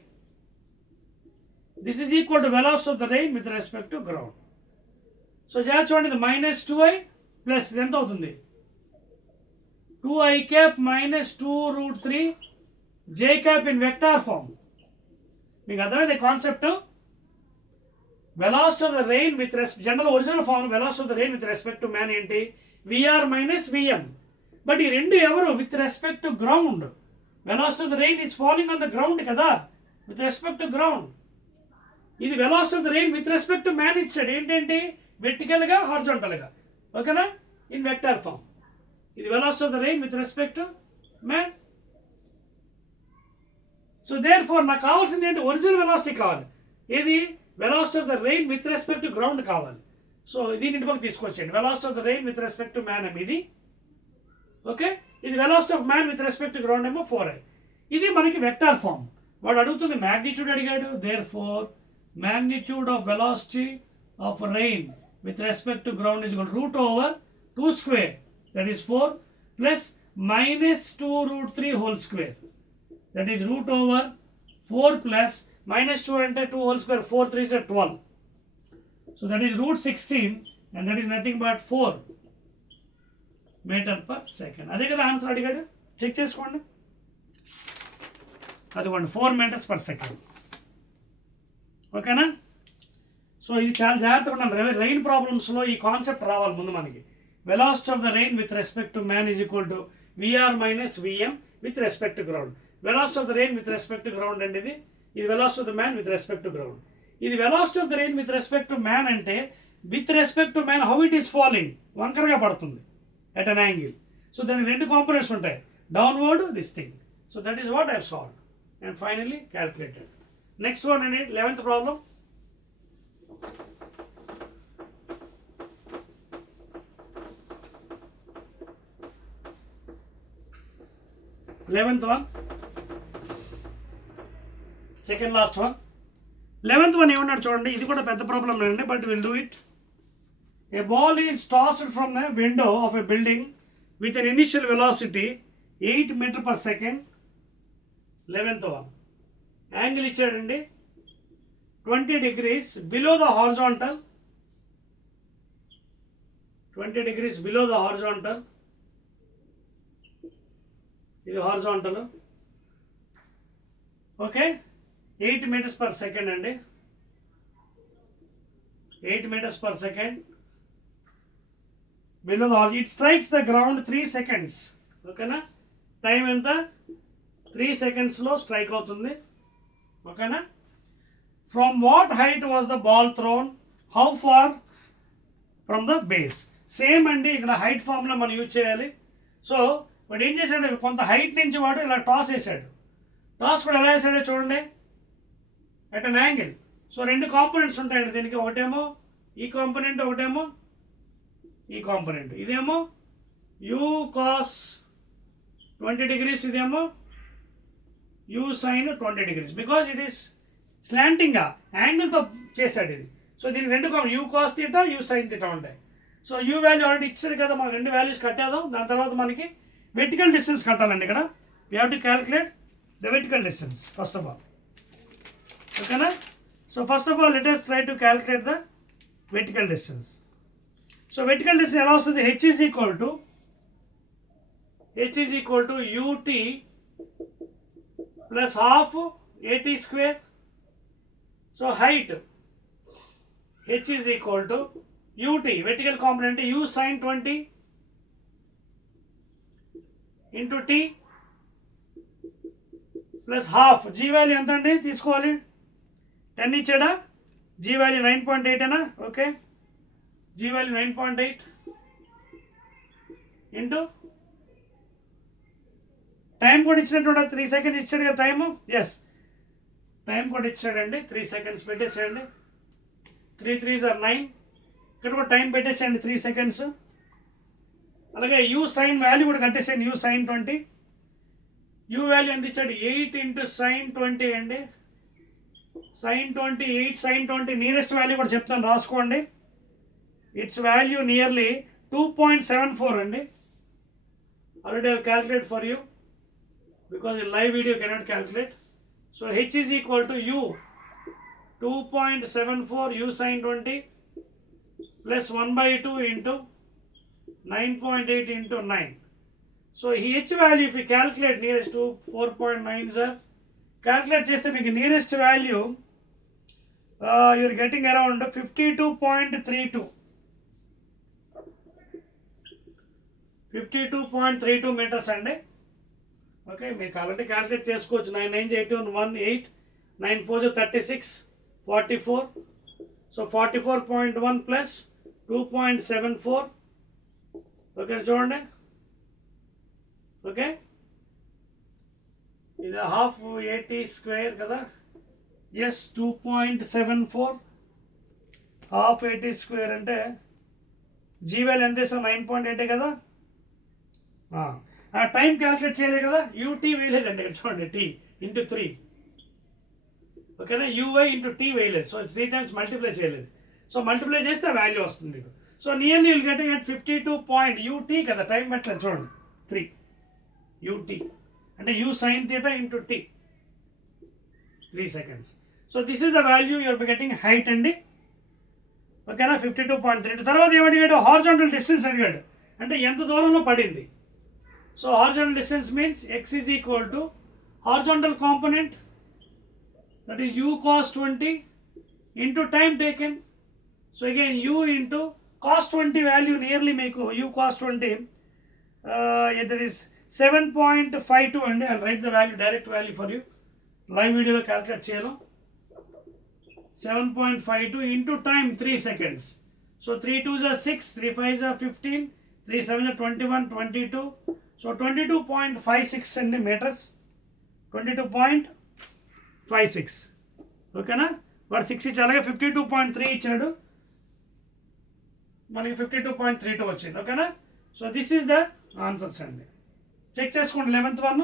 This is equal to velocity of the rain with respect to ground. So జాగ్రత్త చూడండి, ఇది minus 2i plus ఇది ఎంత అవుతుంది? 2i cap minus 2 root 3 j cap in vector form. మీకు అర్థమైంది concept? Velocity of the rain with general original form velocity of the rain with respect to man ఏంటి? VR minus VM. But ఈ రెండు ఎవరు? With respect to ground. Velocity of the rain is falling on the ground కదా, with respect to ground. ఇది velocity of the rain with respect to man ఇచ్చాడు. ఏంటంటే వెర్టికల్గా హారిజాంటల్గా, ఓకేనా? In vector form. ఇది velocity of the rain with respect to man. So therefore నాకు కావాల్సింది ఏంటి? ఒరిజినల్ వెలాసిటీ కావాలి. ఏది? Velocity of the rain with respect to ground కావాలి. సో దీని ఇంటి పక్క తీసుకొచ్చేయండి. Velocity of the rain with respect to man ఇది, ఓకే. ఇది velocity of man with respect to ground ఏమో 4i. ఇది మనకి వెక్టార్ ఫామ్. వాడు అడుగుతుంది మ్యాగ్నిట్యూడ్ అడిగాడు. Therefore magnitude of velocity of rain with respect to ground is root over 2 square that is 4 plus minus 2 root 3 whole square that is root over 4 plus minus 2 అంటే 2 whole square 4 3s are 12. So that is root 16 and that is nothing but 4 meter per second. అదే కదా ఆన్సర్ అడిగాడు, చెక్ చేసుకోండి. అదిగోండి 4 meters per second. ఓకేనా? సో ఇది చాలా జాగ్రత్తగా ఉండాలి. రెయిన్ ప్రాబ్లమ్స్లో ఈ కాన్సెప్ట్ రావాలి ముందు మనకి. Velocity of the rain with respect to man is equal to VR minus VM with respect to ground. Velocity of the rain with respect to ground అండి ఇది velocity of the man with respect to ground. ఇది velocity of the rain with respect to man అంటే with respect to man how it is falling, వంకరగా పడుతుంది at an angle. So దానికి రెండు కాంపోనెంట్స్ ఉంటాయి, downward this thing. So that is what I have solved and finally calculated. Next one, I need 11th problem. Second last one. 11th one ఏమన్నాడు చూడండి, ఇది కూడా పెద్ద ప్రాబ్లం అండి, but will do it. A ball is tossed from the window of a building with an initial velocity 8 meters per second. 11th one. Angle ఇచ్చాడండి 20 degrees below the horizontal. 20 degrees below the horizontal. ఇది horizontal. Okay. 8 meters per second అండి. 8 meters per second. Below the horizontal. It strikes the ground 3 seconds. ఓకేనా? టైం ఎంత? 3 secondsలో స్ట్రైక్ అవుతుంది. ఓకేనా? From what height was the ball thrown? How far from the base? Same అండి, ఇక్కడ height formula మనం యూజ్ చేయాలి. సో వాడు ఏం చేశాడు, కొంత హైట్ నుంచి వాడు ఇలా టాస్ వేసాడు. టాస్ కూడా ఎలా వేసాడో చూడండి, అట్ అన్ యాంగిల్. సో రెండు కాంపోనెంట్స్ ఉంటాయండి దీనికి, ఒకటేమో ఈ కాంపోనెంట్, ఒకటేమో ఈ కాంపోనెంట్. ఇదేమో యూ కాస్ 20 degrees, ఇదేమో u sine 20 degrees, because it is స్లాంటింగ్గా యాంగిల్తో చేశాడు ఇది. సో దీనికి రెండు component, u cos theta, u sine theta ఉంటాయి. సో యూ వాల్యూ ఆల్రెడీ ఇచ్చాడు కదా, మనం రెండు వాల్యూస్ కట్టేద్దాం. దాని తర్వాత మనకి వెర్టికల్ డిస్టెన్స్ కట్టాలండి. ఇక్కడ we have to calculate the vertical distance first of all. ఓకేనా? So first of all let us try to calculate the vertical distance. So vertical distance ఎలా వస్తుంది? h is equal to ut plus half at square. So height h is equal to ut, vertical component u sin 20 into t plus half. g value ఎంత అండి తీసుకోవాలి? 10 ఇచ్చాడా? g value 9.8 అనా? Okay, g value 9.8 into time కూడా ఇచ్చినట్టు 3 seconds ఇచ్చాడు కదా time. Yes, time కూడా ఇచ్చాడండి, 3 seconds పెట్టేసేయండి. 3 3s are 9. ఇక్కడ కూడా టైం పెట్టేసేయండి 3 seconds. అలాగే యూ సైన్ వాల్యూ కూడా కట్టేసేయండి, యూ సైన్ 20. యూ వాల్యూ ఎంత ఇచ్చాడు? 8 into sin 20 అండి. sin 20, 8 sin 20. నియరెస్ట్ వాల్యూ కూడా చెప్తాను, రాసుకోండి. ఇట్స్ వాల్యూ నియర్లీ 2.74 అండి. Already I calculate for you because in live video cannot calculate. So h is equal to u 2.74 u sin 20 plus 1/2 into 9.8 into 9. So h value if you calculate nearest to 4.9 sir, calculate చేస్తే మీకు nearest value you are getting around 52.32 52.32 meters అండి. ఓకే, మీకు already calculate చేసుకోవచ్చు. 9 9 8 1 8 9 4 36 44. సో 44.1 plus 2.74. ఓకే చూడండి. ఓకే, ఇది హాఫ్ 80 స్క్వేర్ కదా. ఎస్, 2.74 హాఫ్ 80 స్క్వేర్ అంటే G value ఎంత వేసాం? 9.8 కదా. ఆ టైం క్యాలిక్యులేట్ చేయలేదు కదా, యూటీ వేయలేదండి. ఇక్కడ చూడండి, టీ ఇంటూ 3. ఓకేనా, యూఐ ఇంటూ టీ వేయలేదు. సో 3 times మల్టిప్లై చేయలేదు. సో మల్టిప్లై చేస్తే వాల్యూ వస్తుంది మీకు. So nearly will getting at 52 point u t కదా, టైం పెట్టలేదు చూడండి 3 యూటీ అంటే u sine theta into t 3 seconds. So this is the value you're getting height అండి. ఓకేనా, 52.32. తర్వాత ఏమడిగాడు? హారిజాంటల్ డిస్టెన్స్ అడిగాడు, అంటే ఎంత దూరంలో పడింది. So horizontal distance means x is equal to horizontal component, that is u cos 20 into time taken. So again u into cos 20 value nearly మీకు u cos 20 that is 7.52 అండి. I'll write the value, direct value for you. Live వీడియోలో క్యాలిక్యులేట్ చేయను. 7.52 into time 3 seconds. So 3 2s are 6, 3 5s are 15, 3 7s are 21, 22. So 22.56 centimeters. 22.56 ఓకేనా. వాడు 6 ఇచ్చి అలాగే 52.3 ఇచ్చాడు, మనకి 52.32 వచ్చింది ఓకేనా. So this is the answers అండి. చెక్ చేసుకోండి 11th one.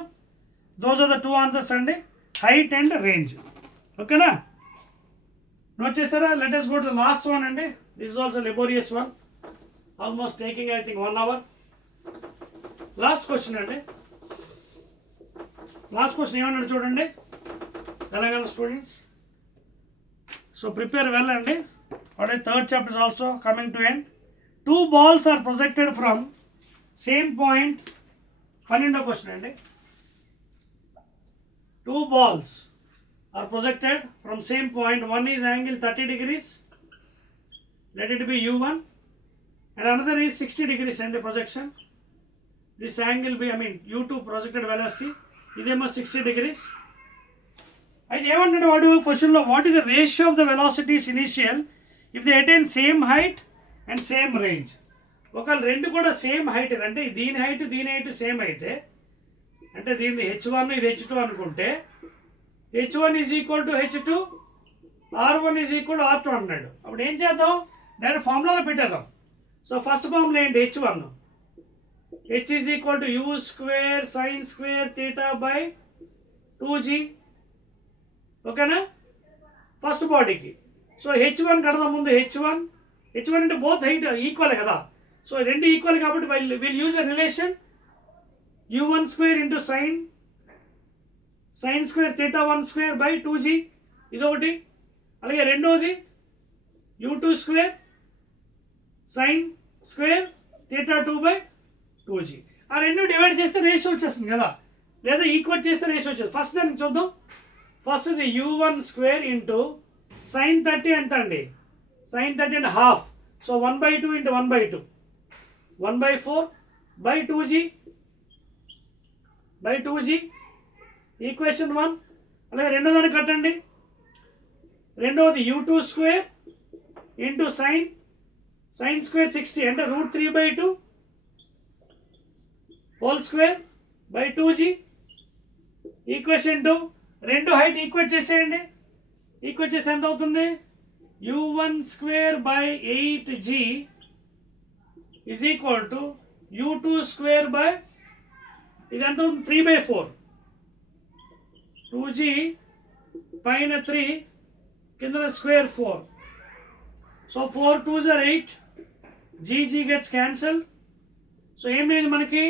Those are the 2 answers అండి, హైట్ అండ్ రేంజ్ ఓకేనా. నోట్ చేస్తారా? Let us go to the last one అండి. This is also laborious one, almost taking I think 1 hour. Last question అండి. Last question ఏమన్నాడు చూడండి Telangana students. So prepare well అండి. What is third chapter is also coming to end. 2 balls are projected from same point. 12వ question అండి. 2 balls are projected from same point. One is angle 30 degrees, let it be u1, and another is 60 degrees and the projection. This angle be u2 projected velocity, ఇదేమో 60 degrees. అయితే ఏమంటాడు వాడు క్వశ్చన్లో, what is the ratio of the velocities initial if they attain same height and same range. ఒకవేళ రెండు కూడా same height, అంటే దీని హైట్ సేమ్ అయితే, అంటే దీన్ని h1 ఇది h2 అనుకుంటే h1 is equal to h2, r1 is equal to r2 అన్నాడు. అప్పుడు ఏం చేద్దాం, డైరెక్ట్ ఫార్ములాలో పెట్టేద్దాం. సో ఫస్ట్ ఫార్ములా ఏంటి, h1 h is equal to u square sine square theta by 2g ఓకేనా, ఫస్ట్ బాడీకి. సో h1 కడదాం ముందు, h1 అంటే బోత్ హైట్ ఈక్వల్ కదా. సో రెండు ఈక్వల్ కాబట్టి will use a relation u1 square into sign square theta 1 square by 2g, ఇదొకటి. అలాగే రెండోది u2 square sine square theta 2 by 2g. ఆ రెండు డివైడ్ చేస్తే రేషియో వచ్చేస్తుంది కదా, లేదా ఈక్వల్ చేస్తే రేషియో వచ్చేస్తుంది. ఫస్ట్ దానికి చూద్దాం. ఫస్ట్ ఇది u1 స్క్వేర్ ఇంటూ సైన్ 30 ఎంత అండి, సైన్ 30 అంటే హాఫ్. సో 1/2 ఇంటూ 1/2 1/4 బై 2g ఈక్వేషన్ 1. అలాగే రెండో దాన్ని కట్టండి. రెండవది u2 square into sine square 60 అంటే √3/2 whole square by 2g equation 2. రెండు హైట్ ఈక్వేట్ చేసేయండి. ఈక్వేట్ చేస్తే ఎంత అవుతుంది, u1 square by 8g is equal to u2 square by, ఇది ఎంత అవుతుంది, 3/4 2g పైన 3 కింద స్క్వేర్ 4. సో 4 2s are 8, g gets cancelled. So ఏం లేదు మనకి,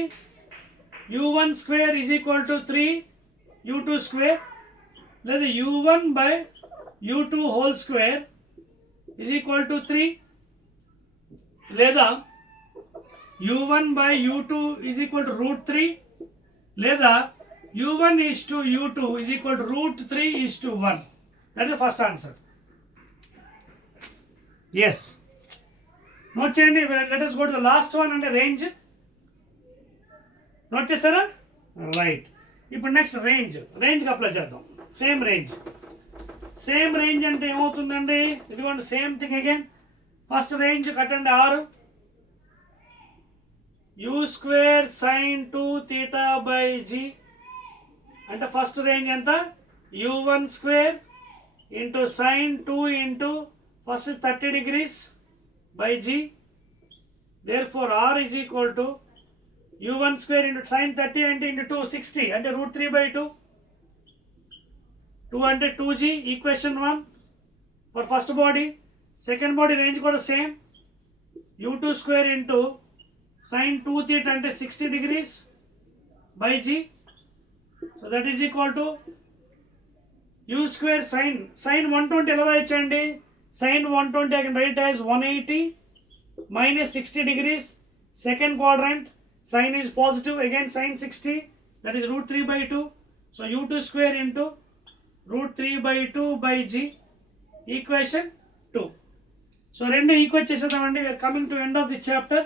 u1 square is equal to 3 u2 square, లేదా u1 by u2 whole square is equal to 3, లేదా u1 by u2 is equal to √3, లేదా u1 is to u2 is equal to √3 is to 1. That is the first answer. Yes, note చేయండి. Let us go to the last one అంటే range. Note చేస్తారా? Right. ఇప్పుడు next రేంజ్కి apply చేద్దాం. Same range అంటే ఏమవుతుందండి, ఇదిగోండి same thing again. First range కట్టండి 6, u square sine 2 theta by g అంటే ఫస్ట్ రేంజ్ ఎంత, u1 square into sine 2 into first 30 degrees by g. Therefore r is equal to u1 square into sin 30 and into 2 60 అంటే √3/2 2 అంటే 2g equation 1 for first body. Second body range కూడా same, u2 square into sin 2 theta అంటే 60 degrees by g. So that is equal to u square sine 120 ఎలా రాయొచ్చండి, sin 120 I can write as 180 minus 60 degrees. Second quadrant, sin is positive, again sin 60, that is √3/2. So u2 square into √3/2 by g equation 2. So రెండు equate చేసేద్దామండి. we are coming to end of this chapter.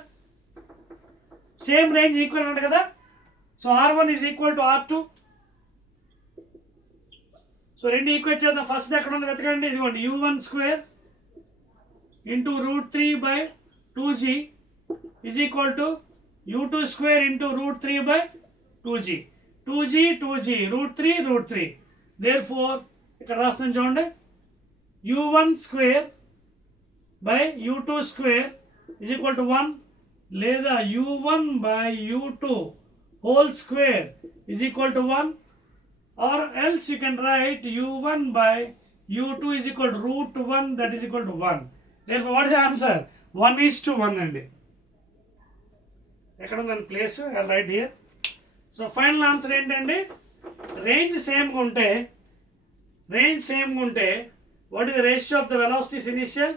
Same range equal ఉంది కదా. So r1 is equal to r2. So రెండు equate చేద్దాం. First ఎక్కడ ఉంది వెతకండి, ఇదిగోండి u1 square into √3/2g is equal to u2 square into √3/2g. 2g root 3 therefore ఇక్కడ రాస్తున్నాను చూడండి u1 square by u2 square is equal to 1 లేదా u1 by u2 whole square is equal to 1 or else you can write u1 by u2 is equal to root 1 that is equal to 1. Therefore what is the answer? 1:1 అండి. ఎక్కడ ఉందని place right here. So final answer ఏంటండి, రేంజ్ సేమ్గా ఉంటే what is the ratio of the velocities initial?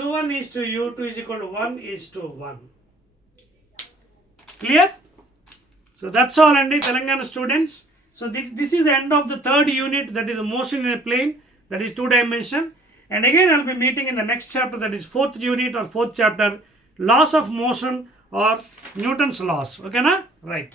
u1 is to u2 is equal to 1:1. Clear? So that's all అండి Telangana students. So this is the end of the third unit, that is the motion in a plane, that is 2 dimension. And again I'll be meeting in the next chapter, that is 4th unit or 4th chapter, laws of motion or Newton's laws. Okay na? Right.